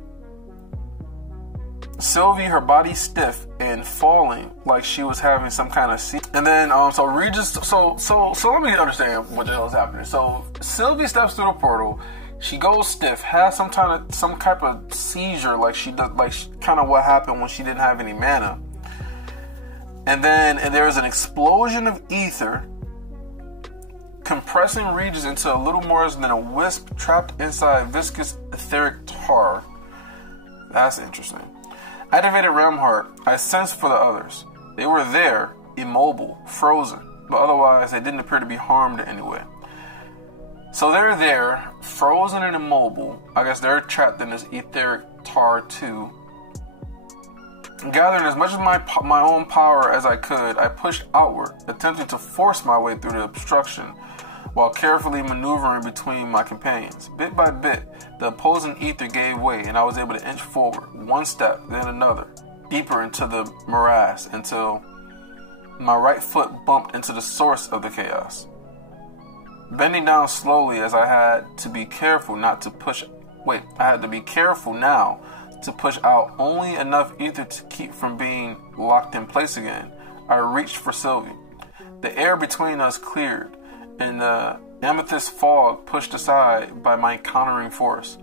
Sylvie, her body stiff and falling like she was having some kind of seizure. And then, so Regis... So let me understand what the hell is happening. So, Sylvie steps through the portal. She goes stiff, has some type of seizure, like she does, like kind of what happened when she didn't have any mana. And there's an explosion of ether, compressing Regis into a little more than a wisp trapped inside viscous etheric tar. That's interesting. Activated Realm Heart. I sensed for the others. They were there, immobile, frozen, but otherwise they didn't appear to be harmed in any way. So they're there, frozen and immobile. I guess they're trapped in this etheric tar too. Gathering as much of my own power as I could, I pushed outward, attempting to force my way through the obstruction, while carefully maneuvering between my companions. Bit by bit, the opposing ether gave way, and I was able to inch forward, one step, then another, deeper into the morass, until my right foot bumped into the source of the chaos. Bending down slowly as I had to be careful not to push... I had to be careful now to push out only enough ether to keep from being locked in place again. I reached for Sylvie. The air between us cleared, and the amethyst fog pushed aside by my countering force.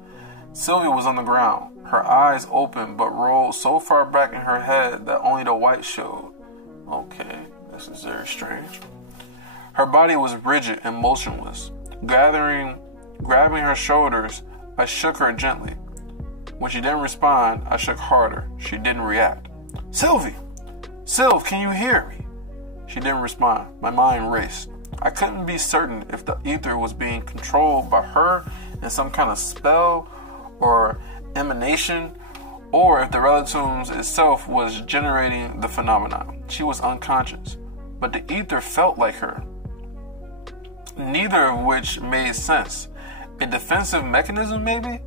Sylvie was on the ground, her eyes open but rolled so far back in her head that only the white showed. Okay, this is very strange. Her body was rigid and motionless. Grabbing her shoulders, I shook her gently. When she didn't respond, I shook harder. She didn't react. Sylvie! Sylv, can you hear me? She didn't respond. My mind raced. I couldn't be certain if the ether was being controlled by her in some kind of spell or emanation, or if the relic tombs itself was generating the phenomenon. She was unconscious, but the ether felt like her. Neither of which made sense. A defensive mechanism, maybe?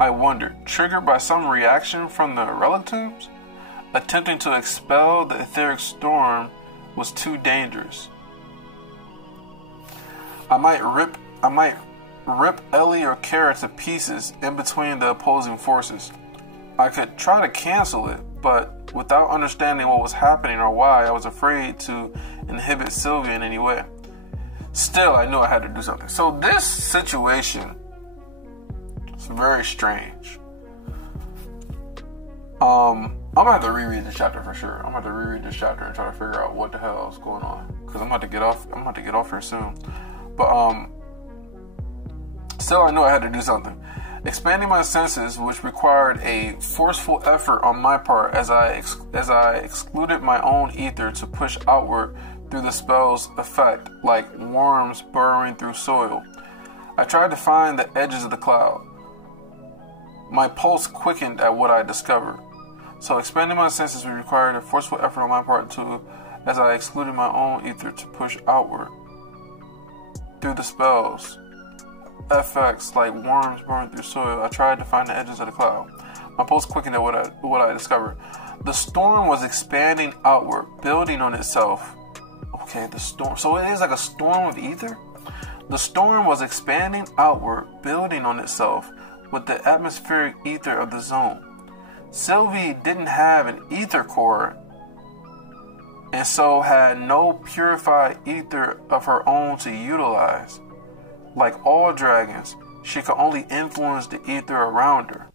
I wondered, triggered by some reaction from the relic tombs? Attempting to expel the etheric storm was too dangerous. I might rip Ellie or Kara to pieces in between the opposing forces. I could try to cancel it, but without understanding what was happening or why, I was afraid to inhibit Sylvia in any way. Still, I knew I had to do something. So this situation is very strange. I'm gonna have to reread this chapter for sure. I'm gonna have to reread this chapter and try to figure out what the hell is going on, because I'm about to get off here soon. But still, I knew I had to do something. Expanding my senses, which required a forceful effort on my part as I excluded my own ether to push outward through the spell's effect, like worms burrowing through soil. I tried to find the edges of the cloud. My pulse quickened at what I discovered. So expanding my senses required a forceful effort on my part as I excluded my own ether to push outward through the spell's effects, like worms burrowing through soil. I tried to find the edges of the cloud. My pulse quickened at what I discovered. The storm was expanding outward, building on itself. Okay, the storm. So it is like a storm of ether? The storm was expanding outward, building on itself with the atmospheric ether of the zone. Sylvie didn't have an ether core and so had no purified ether of her own to utilize. Like all dragons, she could only influence the ether around her.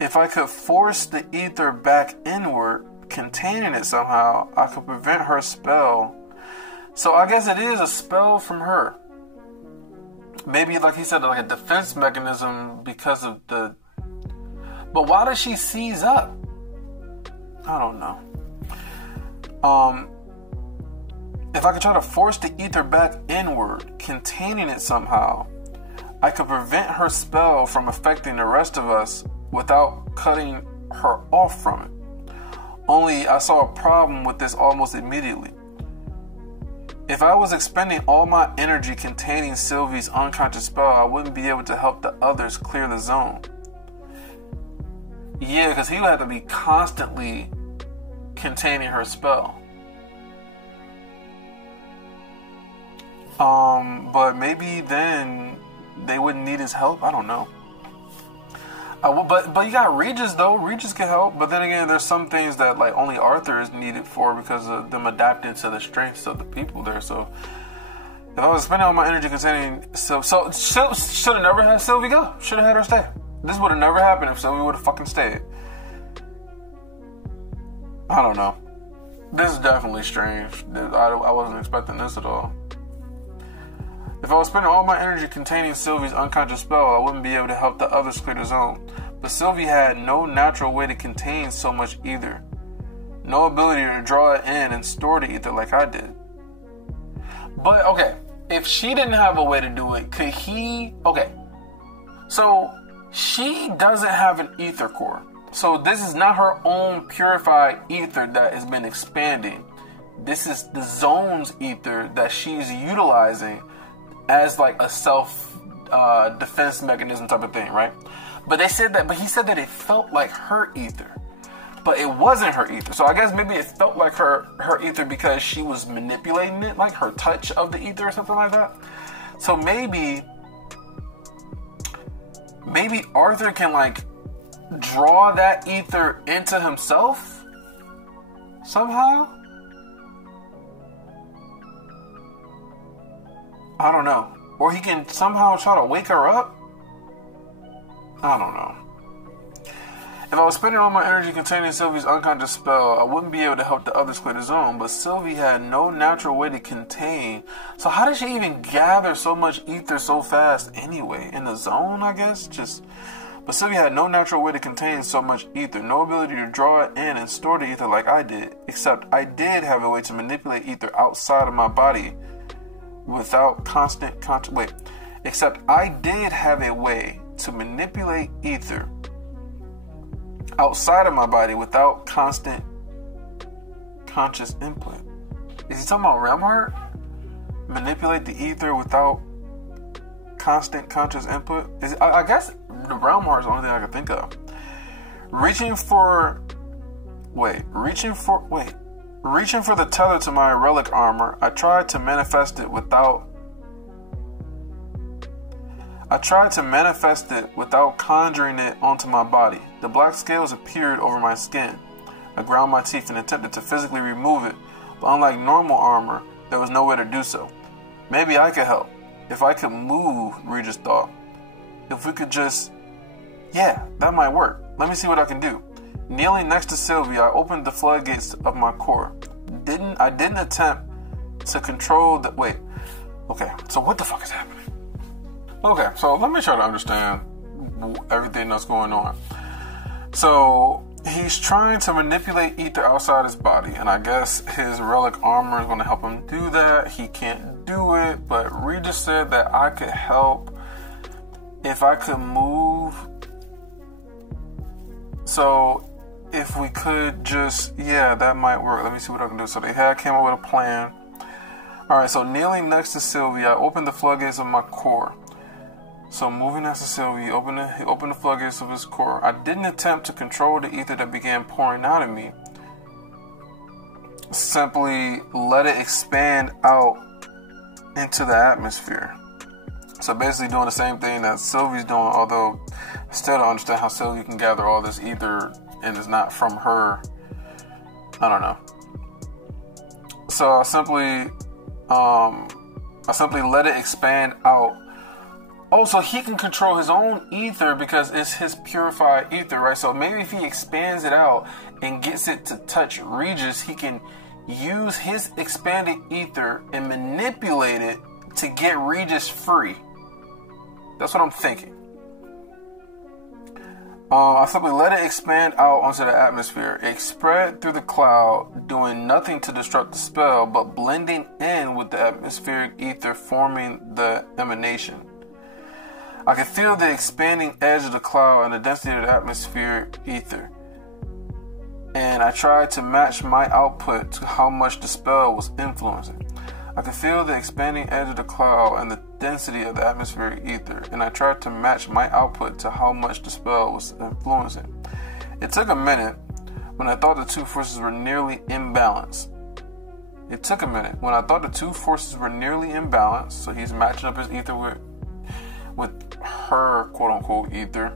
If I could force the ether back inward, containing it somehow, I could prevent her spell. So I guess it is a spell from her. Maybe, like he said, like a defense mechanism because of the... But why does she seize up? I don't know. If I could try to force the ether back inward, containing it somehow, I could prevent her spell from affecting the rest of us without cutting her off from it. Only I saw a problem with this almost immediately. If I was expending all my energy containing Sylvie's unconscious spell, I wouldn't be able to help the others clear the zone. Yeah, because he would have to be constantly containing her spell. But maybe then they wouldn't need his help. I don't know. But you got Regis though. Regis can help. But then again, there's some things that like only Arthur is needed for because of them adapting to the strengths of the people there. So if I was spending all my energy containing should have never had Sylvie go. Should have had her stay. This would have never happened if Sylvie would have fucking stayed. I don't know. This is definitely strange. I wasn't expecting this at all. If I was spending all my energy containing Sylvie's unconscious spell, I wouldn't be able to help the others clear the zone. But Sylvie had no natural way to contain so much either. No ability to draw it in and store the ether like I did. But, okay, if she didn't have a way to do it, could he... Okay, so she doesn't have an ether core. So this is not her own purified ether that has been expanding. This is the zone's ether that she's utilizing as like a self defense mechanism type of thing, right? But he said that it felt like her ether, but it wasn't her ether. So I guess maybe it felt like her ether because she was manipulating it, like her touch of the ether or something like that. So maybe Arthur can like draw that ether into himself somehow. I don't know. Or he can somehow try to wake her up? I don't know. If I was spending all my energy containing Sylvie's unconscious spell, I wouldn't be able to help the others clear the zone, but Sylvie had no natural way to contain. So how did she even gather so much ether so fast anyway? In the zone, I guess? But Sylvie had no natural way to contain so much ether, no ability to draw it in and store the ether like I did, except I did have a way to manipulate ether outside of my body without constant except I did have a way to manipulate ether outside of my body without constant conscious input. Is he talking about Realmheart? Manipulate the ether without constant conscious input? I guess the Realmheart is the only thing I can think of. Reaching for the tether to my relic armor, I tried to manifest it without conjuring it onto my body. The black scales appeared over my skin. I ground my teeth and attempted to physically remove it, but unlike normal armor, there was no way to do so. Maybe I could help. If I could move, Regis thought. If we could just... Yeah, that might work. Let me see what I can do. Kneeling next to Sylvie, I opened the floodgates of my core. I didn't attempt to control the... Wait. Okay, so what the fuck is happening? Okay, so let me try to understand everything that's going on. So, he's trying to manipulate ether outside his body, and I guess his relic armor is going to help him do that. He can't do it, but Regis said that I could help if I could move. So, if we could just, yeah, that might work. Let me see what I can do. So they came up with a plan. Alright, so kneeling next to Sylvie, I opened the floodgates of my core. So moving next to Sylvie, he opened the floodgates of his core. I didn't attempt to control the ether that began pouring out of me. Simply let it expand out into the atmosphere. So basically doing the same thing that Sylvie's doing, although I still don't understand how Sylvie can gather all this ether and it's not from her I don't know. So I simply let it expand out. Oh, so he can control his own ether because it's his purified ether, right? So maybe if he expands it out and gets it to touch Regis, he can use his expanded ether and manipulate it to get Regis free. That's what I'm thinking. I simply let it expand out onto the atmosphere. It spread through the cloud, doing nothing to disrupt the spell, but blending in with the atmospheric ether, forming the emanation. I could feel the expanding edge of the cloud and the density of the atmospheric ether. And I tried to match my output to how much the spell was influencing. I could feel the expanding edge of the cloud and the density of the atmospheric ether, and I tried to match my output to how much the spell was influencing. It took a minute when I thought the two forces were nearly imbalanced. So he's matching up his ether with her quote-unquote ether.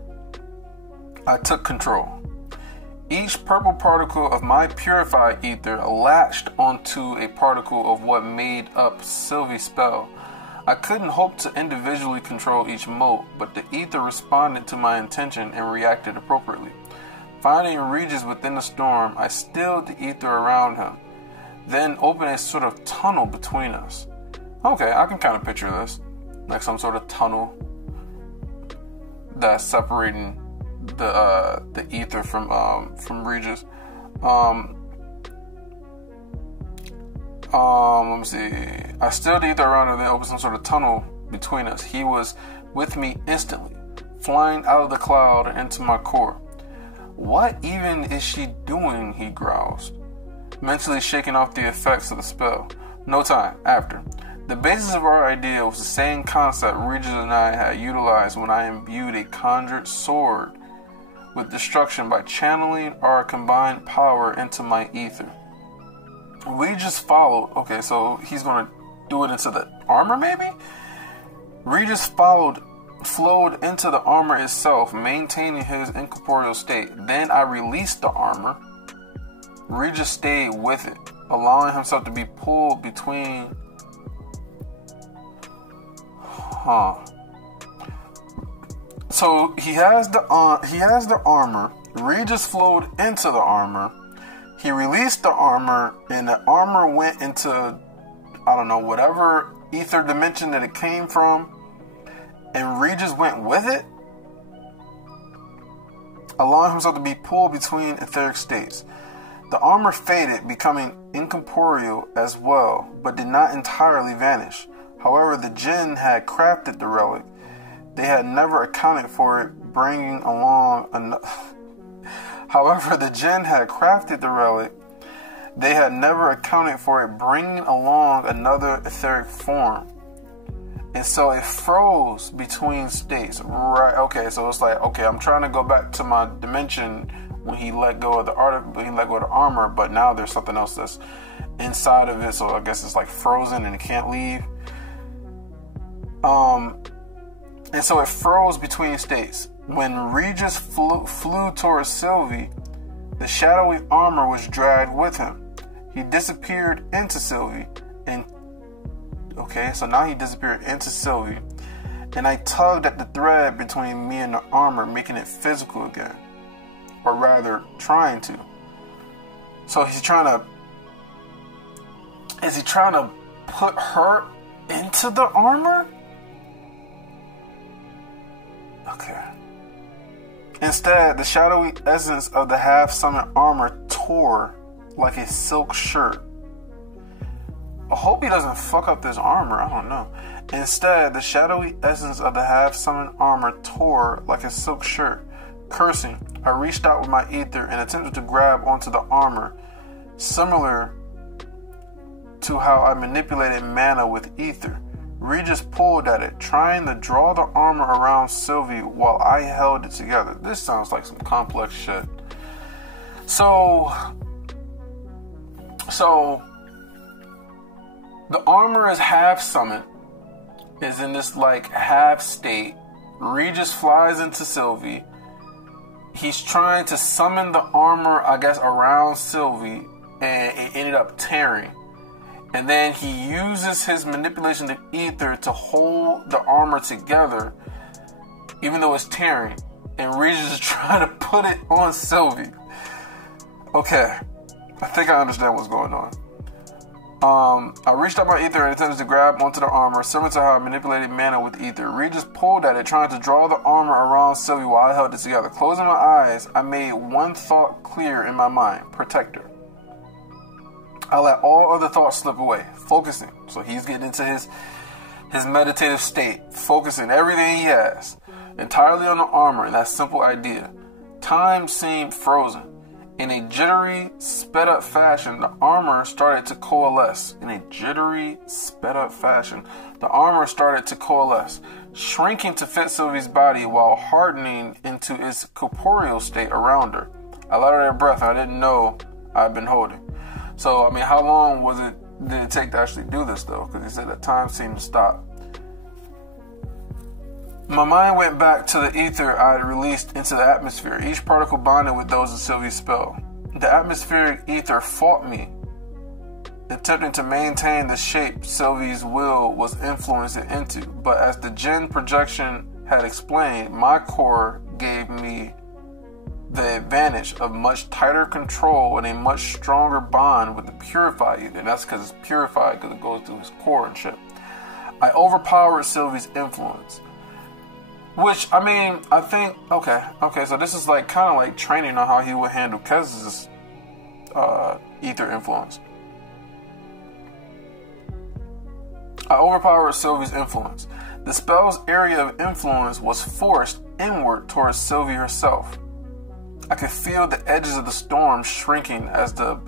I took control. Each purple particle of my purified ether latched onto a particle of what made up Sylvie's spell. I couldn't hope to individually control each mote, but the ether responded to my intention and reacted appropriately. Finding Regis within the storm, I stilled the ether around him, then opened a sort of tunnel between us. Okay, I can kind of picture this, like some sort of tunnel that's separating the ether from Regis. Let me see. I stilled the ether around and then opened some sort of tunnel between us. He was with me instantly, flying out of the cloud and into my core. What even is she doing? He growls, mentally shaking off the effects of the spell. No time after. The basis of our idea was the same concept Regis and I had utilized when I imbued a conjured sword with destruction by channeling our combined power into my ether. We just followed. Okay, so he's gonna do it into the armor, maybe? Regis flowed into the armor itself, maintaining his incorporeal state. Then I released the armor. Regis stayed with it, allowing himself to be pulled between. So he has the armor. Regis flowed into the armor. He released the armor, and the armor went into, I don't know, whatever ether dimension that it came from, and Regis went with it, allowing himself to be pulled between etheric states. The armor faded, becoming incorporeal as well, but did not entirely vanish. However, the jinn had crafted the relic. They had never accounted for it bringing along However, the jinn had crafted the relic. They had never accounted for it bringing along another etheric form. And so it froze between states. Right, okay, so it's like, okay, I'm trying to go back to my dimension when he let go of the armor, but now there's something else that's inside of it, so I guess it's like frozen and it can't leave. And so it froze between states. When Regis flew towards Sylvie, the shadowy armor was dragged with him. He disappeared into Sylvie, and so now he disappeared into Sylvie, and I tugged at the thread between me and the armor, making it physical again, or rather, trying to. So is he trying to put her into the armor? Okay. Instead, the shadowy essence of the half-summoned armor tore like a silk shirt. I hope he doesn't fuck up this armor, I don't know. Instead, the shadowy essence of the half-summoned armor tore like a silk shirt. Cursing, I reached out with my ether and attempted to grab onto the armor, similar to how I manipulated mana with ether. Regis pulled at it, trying to draw the armor around Sylvie while I held it together. This sounds like some complex shit. So the armor is half summoned, is in this like half state. Regis flies into Sylvie. He's trying to summon the armor, I guess, around Sylvie, and it ended up tearing. And then he uses his manipulation of ether to hold the armor together, even though it's tearing. And Regis is trying to put it on Sylvie. Okay, I think I understand what's going on. I reached out my ether and attempted to grab onto the armor, similar to how I manipulated mana with ether. Regis pulled at it, trying to draw the armor around Sylvie while I held it together. Closing my eyes, I made one thought clear in my mind: protect her. I let all other thoughts slip away, focusing. So he's getting into his meditative state, focusing everything he has entirely on the armor and that simple idea. Time seemed frozen. In a jittery, sped up fashion, the armor started to coalesce. Shrinking to fit Sylvie's body while hardening into its corporeal state around her. I let out a breath and I didn't know I'd been holding. So, I mean, how long did it take to actually do this, though? Because he said that time seemed to stop. My mind went back to the ether I had released into the atmosphere, each particle bonded with those of Sylvie's spell. The atmospheric ether fought me, attempting to maintain the shape Sylvie's will was influenced into, but as the Jinn projection had explained, my core gave me the advantage of much tighter control and a much stronger bond with the purified ether. And that's because it's purified because it goes through his core and shit. I overpowered Sylvie's influence. Which, I mean, I think, okay, so this is like kind of like training on how he would handle Kez's ether influence. I overpowered Sylvie's influence. The spell's area of influence was forced inward towards Sylvie herself. I could feel the edges of the storm shrinking as the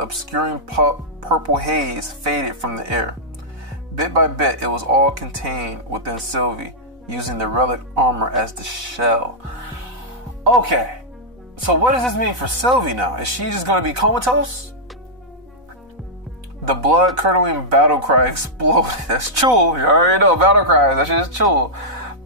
obscuring purple haze faded from the air. Bit by bit, it was all contained within Sylvie, using the relic armor as the shell. Okay, so what does this mean for Sylvie now? Is she just going to be comatose? The blood-curdling battle cry exploded. That's Chul. You already know battle cries. That shit is Chul.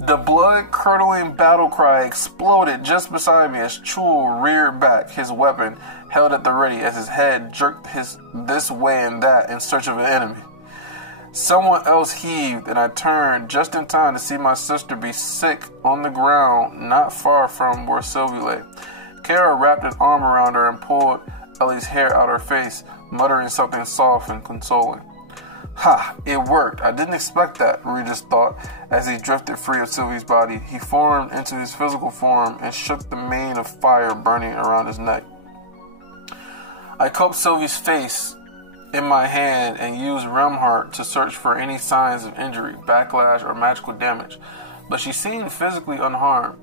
The blood-curdling battle cry exploded just beside me as Chul reared back, his weapon held at the ready as his head jerked this way and that in search of an enemy. Someone else heaved, and I turned just in time to see my sister be sick on the ground not far from where Sylvie lay. Kara wrapped his arm around her and pulled Ellie's hair out her face, muttering something soft and consoling. Ha! It worked. I didn't expect that, Regis thought, as he drifted free of Sylvie's body. He formed into his physical form and shook the mane of fire burning around his neck. I cupped Sylvie's face in my hand and used Remhart to search for any signs of injury, backlash, or magical damage, but she seemed physically unharmed.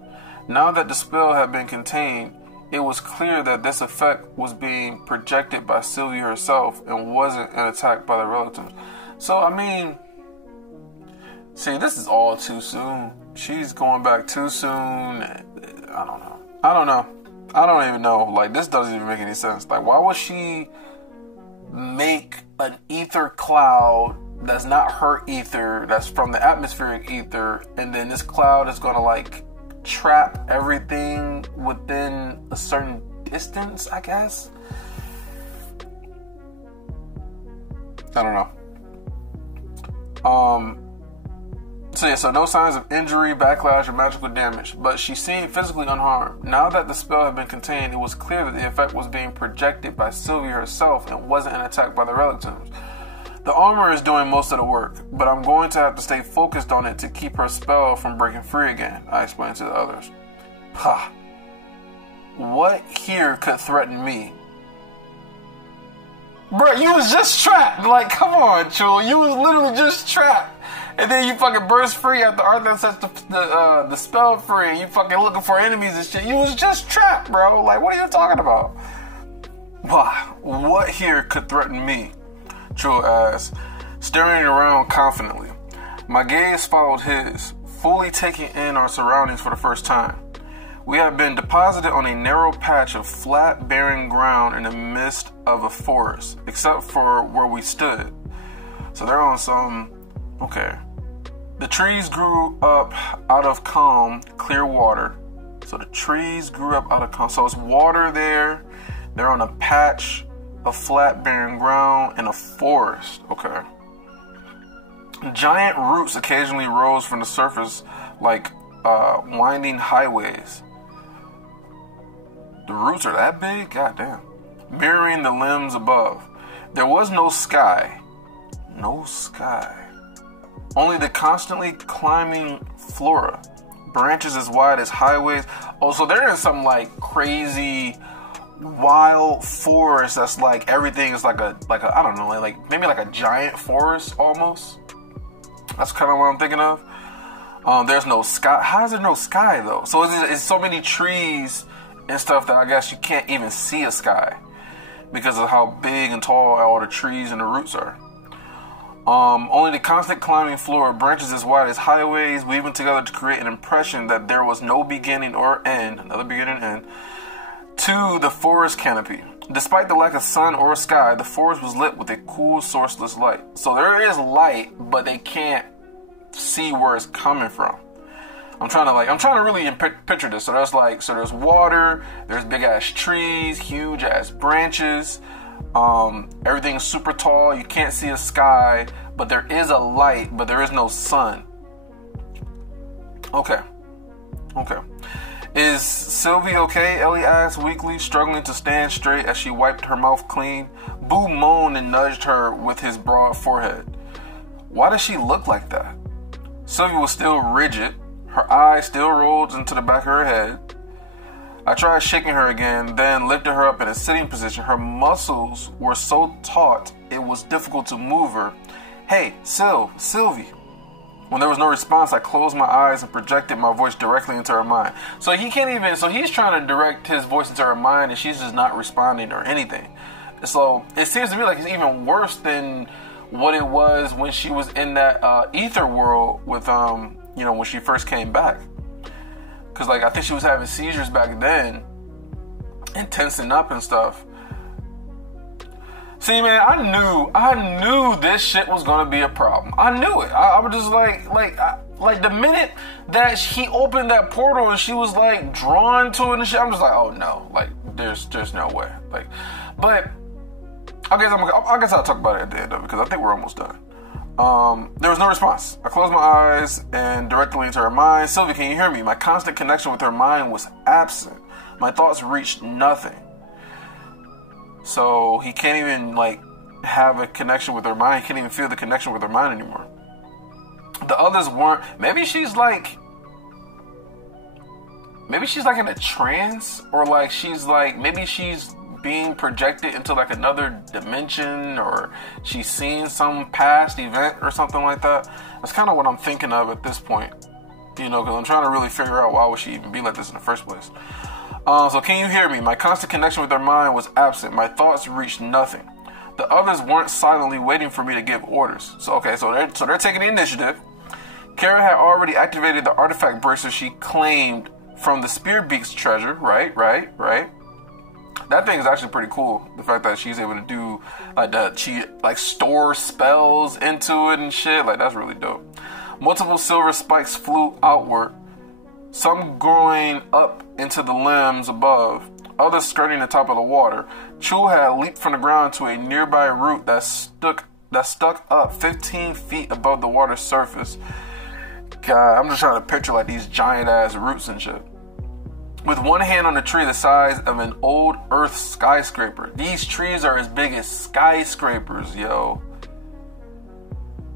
Now that the spell had been contained, it was clear that this effect was being projected by Sylvie herself and wasn't an attack by the relatives. So, I mean, see, this is all too soon. She's going back too soon. I don't know. I don't even know. Like, this doesn't even make any sense. Like, why would she make an ether cloud that's not her ether, that's from the atmospheric ether, and then this cloud is going to, like, trap everything within a certain distance, I guess? I don't know. So no signs of injury, backlash, or magical damage, but she seemed physically unharmed. Now that the spell had been contained, it was clear that the effect was being projected by Sylvie herself and wasn't an attack by the relic tombs. The armor is doing most of the work, but I'm going to have to stay focused on it to keep her spell from breaking free again, I explained to the others. Ha! What here could threaten me? Bro, you was just trapped. Like, come on, Chul. You was literally just trapped. And then you fucking burst free after Arthur sets the spell free and you fucking looking for enemies and shit. You was just trapped, bro. Like, what are you talking about? Wow, what here could threaten me? Chul asked, staring around confidently. My gaze followed his, fully taking in our surroundings for the first time. We had been deposited on a narrow patch of flat, barren ground in the midst of a forest, except for where we stood. So they're on some... Okay. The trees grew up out of calm, clear water. So the trees grew up out of calm. So it's water there. They're on a patch of flat, barren ground, and a forest. Okay. Giant roots occasionally rose from the surface like winding highways. The roots are that big? God damn. Mirroring the limbs above. There was no sky. No sky. Only the constantly climbing flora. Branches as wide as highways. Oh, so they're in some like crazy wild forest that's like everything is like a I don't know, like maybe like a giant forest almost. That's kind of what I'm thinking of. There's no sky. How is there no sky though? So it's so many trees and stuff that I guess you can't even see a sky because of how big and tall all the trees and the roots are. Only the constant climbing flora, branches as wide as highways, weaving together to create an impression that there was no beginning or end, another beginning and end, to the forest canopy. Despite the lack of sun or sky, the forest was lit with a cool, sourceless light. So there is light, but they can't see where it's coming from. I'm trying to really picture this. So there's water, there's big ass trees, huge ass branches. Everything's super tall. You can't see a sky, but there is a light, but there is no sun. Okay. Is Sylvie okay? Ellie asked weakly, struggling to stand straight as she wiped her mouth clean. Boo moaned and nudged her with his broad forehead. Why does she look like that? Sylvie was still rigid. Her eyes still rolled into the back of her head. I tried shaking her again, then lifted her up in a sitting position. Her muscles were so taut, it was difficult to move her. Hey, Sylvie. When there was no response, I closed my eyes and projected my voice directly into her mind. So he's trying to direct his voice into her mind and she's just not responding or anything. So it seems to me like it's even worse than what it was when she was in that ether world with, when she first came back. Because, I think she was having seizures back then and tensing up and stuff. See, man, I knew this shit was going to be a problem. I knew it. I was just like the minute that he opened that portal and she was, drawn to it and shit, I'm just like, oh, no. There's no way. But I guess I'll talk about it at the end of it because I think we're almost done. There was no response. I closed my eyes and directly into her mind. Sylvie, can you hear me? My constant connection with her mind was absent. My thoughts reached nothing. So he can't even have a connection with her mind. He can't even feel the connection with her mind anymore. The others weren't. Maybe she's in a trance, or maybe she's being projected into another dimension, or she's seen some past event or something like that. That's kind of what I'm thinking of at this point, because I'm trying to really figure out why would she even be like this in the first place. So can you hear me? My constant connection with her mind was absent. My thoughts reached nothing. The others weren't silently waiting for me to give orders. So they're taking the initiative. Kara had already activated the artifact bracelet she claimed from the Spearbeak's treasure. Right. That thing is actually pretty cool. The fact that she's able to do that, she store spells into it and shit. That's really dope. Multiple silver spikes flew outward, some growing up into the limbs above, others skirting the top of the water. Chul had leaped from the ground to a nearby root that stuck up 15 feet above the water's surface. God, I'm just trying to picture these giant ass roots and shit. With one hand on the tree the size of an old Earth skyscraper. These trees are as big as skyscrapers, yo.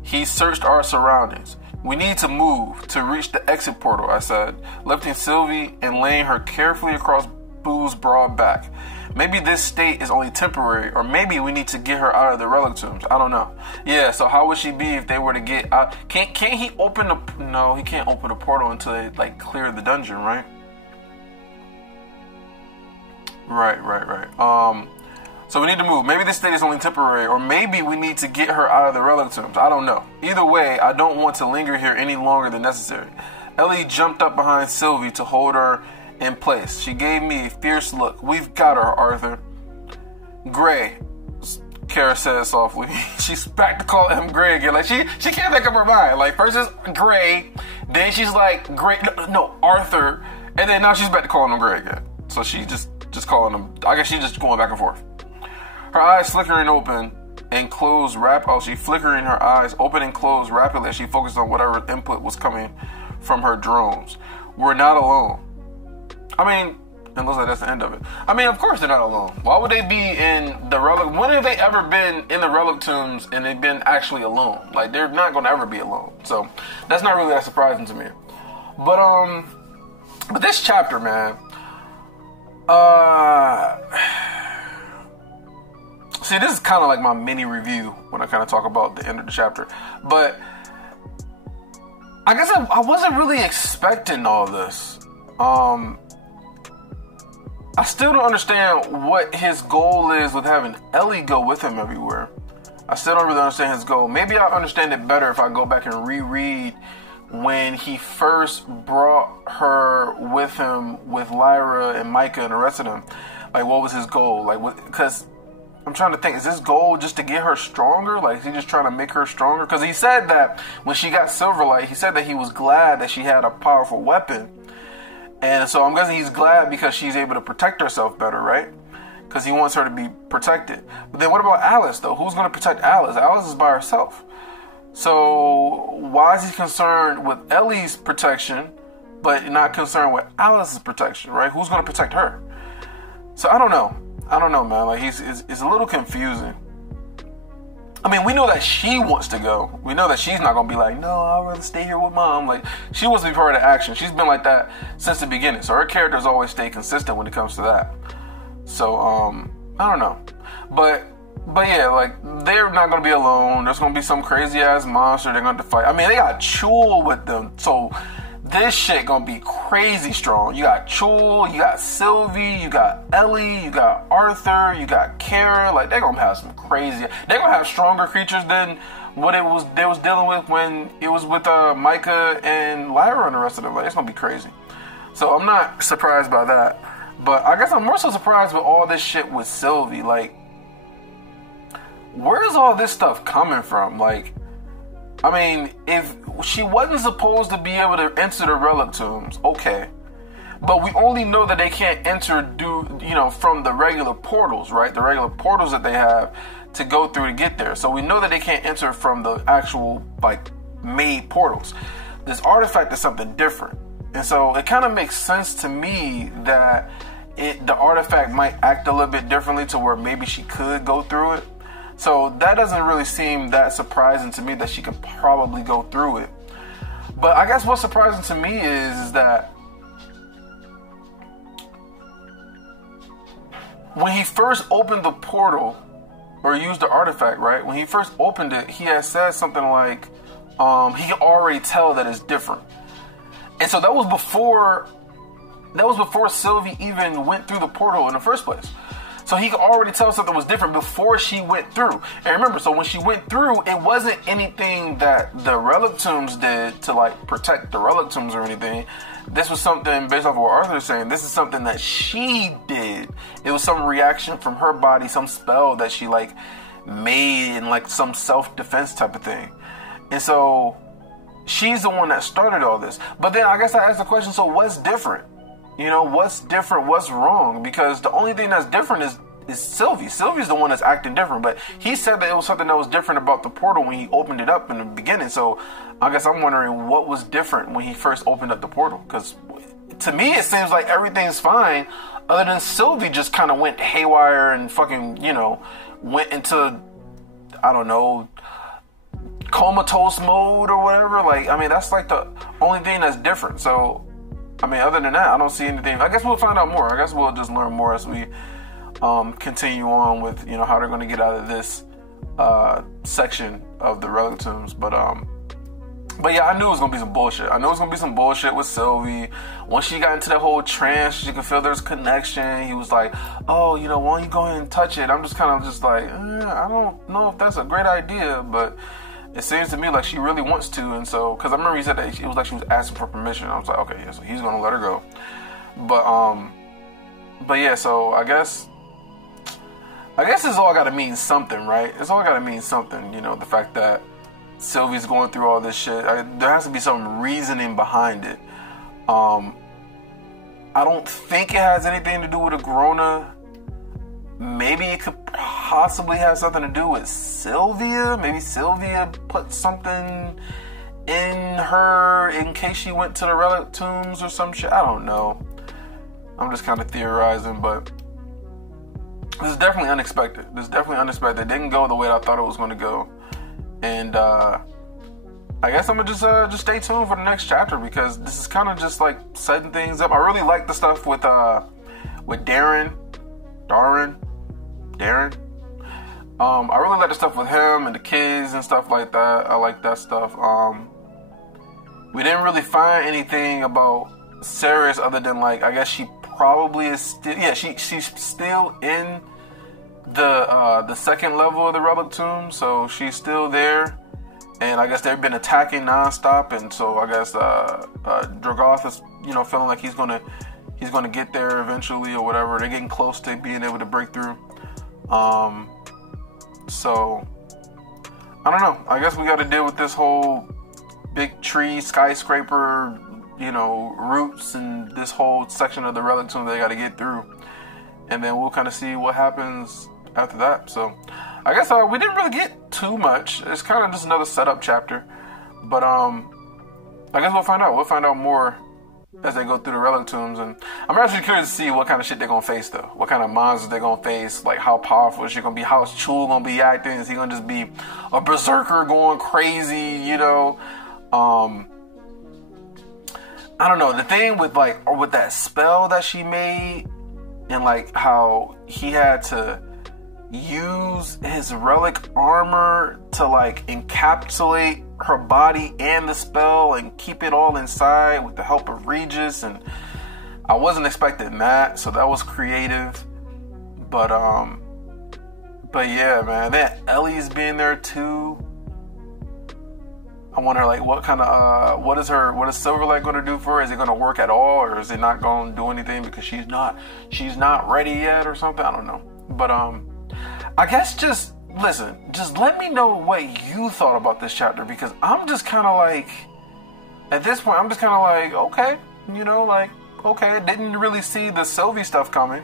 He searched our surroundings. We need to move to reach the exit portal, I said, lifting Sylvie and laying her carefully across Boo's broad back. Maybe this state is only temporary, or maybe we need to get her out of the relic tombs. I don't know. Yeah, so how would she be if they were to get out? Can't he open the... No, he can't open the portal until they, clear the dungeon, right? Right. So we need to move. Maybe this state is only temporary, or maybe we need to get her out of the relic tombs. I don't know. Either way, I don't want to linger here any longer than necessary. Ellie jumped up behind Sylvie to hold her in place. She gave me a fierce look. We've got her, Arthur. Gray, Kara said softly. She's back to call him Gray again. She can't make up her mind. First it's Gray, then she's like, Gray, no, Arthur, and then now she's back to calling him Gray again. So she just calling him, I guess she's just going back and forth. Her eyes flickering open and closed she flickering her eyes open and closed rapidly as she focused on whatever input was coming from her drones. We're not alone. I mean, it looks like that's the end of it. I mean, of course they're not alone. Why would they be in the relic? When have they ever been in the relic tombs and they've been actually alone? Like, they're not going to ever be alone. So that's not really that surprising to me. But this chapter, man. See, this is kind of like my mini review when I kind of talk about the end of the chapter. But I guess I wasn't really expecting all this. I still don't understand what his goal is with having Ellie go with him everywhere. I still don't really understand his goal. Maybe I'll understand it better if I go back and reread when he first brought her with him with Lyra and Micah and the rest of them. Like, what was his goal? Like, because I'm trying to think, is his goal just to get her stronger? Like, is he just trying to make her stronger? Because he said that when she got Silverlight, he said that he was glad that she had a powerful weapon. And so I'm guessing he's glad because she's able to protect herself better, right? Because he wants her to be protected. But then what about Alice, though? Who's going to protect Alice? Alice is by herself. So why is he concerned with Ellie's protection, but not concerned with Alice's protection, right? Who's going to protect her? So I don't know, man. Like, it's a little confusing. I mean, we know that she wants to go. We know that she's not going to be like, no, I'd rather stay here with mom. Like, she wants to be part of the action. She's been like that since the beginning. So her characters always stay consistent when it comes to that. So, I don't know. But yeah, like, they're not going to be alone. There's going to be some crazy ass monster they're going to fight. I mean, they got Chul with them. So this shit going to be crazy strong. You got Chul, you got Sylvie, you got Ellie, you got Arthur, you got Kara. Like, they're going to have some crazy. They're going to have stronger creatures than what they was dealing with when it was with Micah and Lyra and the rest of them. Like, it's going to be crazy. So I'm not surprised by that. But I guess I'm more so surprised with all this shit with Sylvie. Like, where's all this stuff coming from? Like, I mean, if she wasn't supposed to be able to enter the relic tombs, okay. But we only know that they can't enter from the regular portals, right? The regular portals that they have to go through to get there. So we know that they can't enter from the actual, like, made portals. This artifact is something different. And so it kind of makes sense to me that the artifact might act a little bit differently to where maybe she could go through it. So that doesn't really seem that surprising to me that she could probably go through it. But I guess what's surprising to me is that when he first opened the portal or used the artifact, right? When he first opened it, he had said something like, he could already tell that it's different. And so that was before Sylvie even went through the portal in the first place. So he could already tell something was different before she went through. And remember, so when she went through, it wasn't anything that the relic tombs did to, like, protect the relic tombs or anything. This was something, based off of what Arthur is saying, this is something that she did. It was some reaction from her body, some spell that she, like, made in, like, some self-defense type of thing. And so she's the one that started all this. But then I guess I asked the question, so what's different? You know, what's different? What's wrong? Because the only thing that's different is Sylvie. Sylvie's the one that's acting different. But he said that it was something that was different about the portal when he opened it up in the beginning. So I guess I'm wondering what was different when he first opened up the portal. Because to me, it seems like everything's fine. Other than Sylvie just kind of went haywire and fucking, went into, I don't know, comatose mode or whatever. Like, I mean, that's like the only thing that's different. So, I mean, other than that, I don't see anything. I guess we'll find out more. I guess we'll just learn more as we continue on with, how they're going to get out of this section of the relic tombs. But yeah, I knew it was going to be some bullshit. I knew it was going to be some bullshit with Sylvie. Once she got into that whole trance, she could feel there's connection. He was like, oh, why don't you go ahead and touch it? I'm just kind of just like, I don't know if that's a great idea, but it seems to me like she really wants to. And so, because I remember he said that it was like she was asking for permission. I was like, okay, yeah, so he's going to let her go. But yeah, so I guess it's all got to mean something, right? It's all got to mean something, the fact that Sylvie's going through all this shit. There has to be some reasoning behind it. I don't think it has anything to do with Agrona. Maybe it could possibly has something to do with Sylvia. Maybe Sylvia put something in her in case she went to the relic tombs or some shit. I don't know. I'm just kind of theorizing, but this is definitely unexpected. It didn't go the way I thought it was going to go. And I guess I'm going to just stay tuned for the next chapter, because this is kind of just like setting things up. I really like the stuff with Darren. I really like the stuff with him and the kids and stuff like that. I like that stuff. We didn't really find anything about Ceres other than, like, I guess she probably is still, she's still in the second level of the relic tomb, so she's still there. And I guess they've been attacking nonstop, and so I guess Dragoth is, feeling like he's gonna get there eventually or whatever. They're getting close to being able to break through. So I don't know. I guess we got to deal with this whole big tree skyscraper, roots, and this whole section of the relic tomb they got to get through, and then we'll kind of see what happens after that. So I guess we didn't really get too much. It's kind of just another setup chapter, but I guess we'll find out. We'll find out more as they go through the relic tombs, and I'm actually curious to see what kind of shit they're gonna face, though. What kind of monsters they're gonna face, like how powerful is she gonna be, how's Chul gonna be acting, is he gonna just be a berserker going crazy, I don't know, the thing with with that spell that she made, and like how he had to use his relic armor to like encapsulate her body and the spell and keep it all inside with the help of Regis, and I wasn't expecting that, so that was creative. But yeah, man, that Ellie's being there too. I wonder, like, what kind of what is Silverlight going to do for her? Is it going to work at all, or is it not going to do anything because she's not ready yet or something? I don't know. But I guess just let me know what you thought about this chapter, because I'm just kind of like, at this point, I'm just kind of like, okay, okay, I didn't really see the Sylvie stuff coming.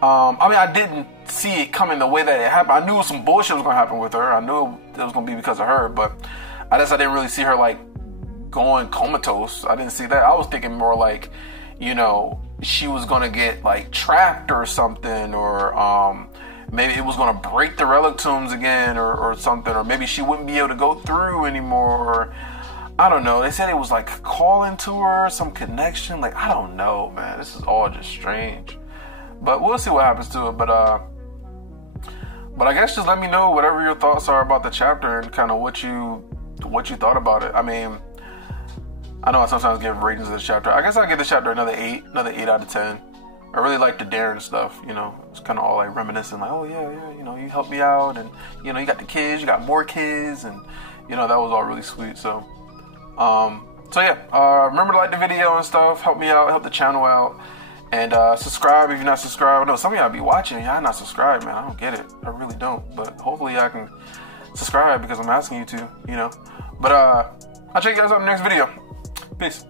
I didn't see it coming the way that it happened. I knew some bullshit was going to happen with her. I knew it was going to be because of her, but I guess I didn't really see her like going comatose. I didn't see that. I was thinking more like, she was going to get like trapped or something, or maybe it was going to break the relic tombs again or something, or maybe she wouldn't be able to go through anymore, or I don't know. They said it was like calling to her, some connection. Like, I don't know, man. This is all just strange. But we'll see what happens to it. But I guess just let me know whatever your thoughts are about the chapter and kind of what you thought about it. I mean, I know I sometimes give ratings of this chapter. I guess I'll give this chapter another 8 out of 10. I really like the Darren stuff, it's kind of all like reminiscent, like, oh yeah, you helped me out, and you got the kids, you got more kids, and that was all really sweet. So yeah, remember to like the video and stuff, help me out, help the channel out, and subscribe if you're not subscribed. I know some of y'all be watching, y'all not subscribed, man. I don't get it, I really don't, but hopefully y'all can subscribe because I'm asking you to, But I'll check you guys out in the next video. Peace.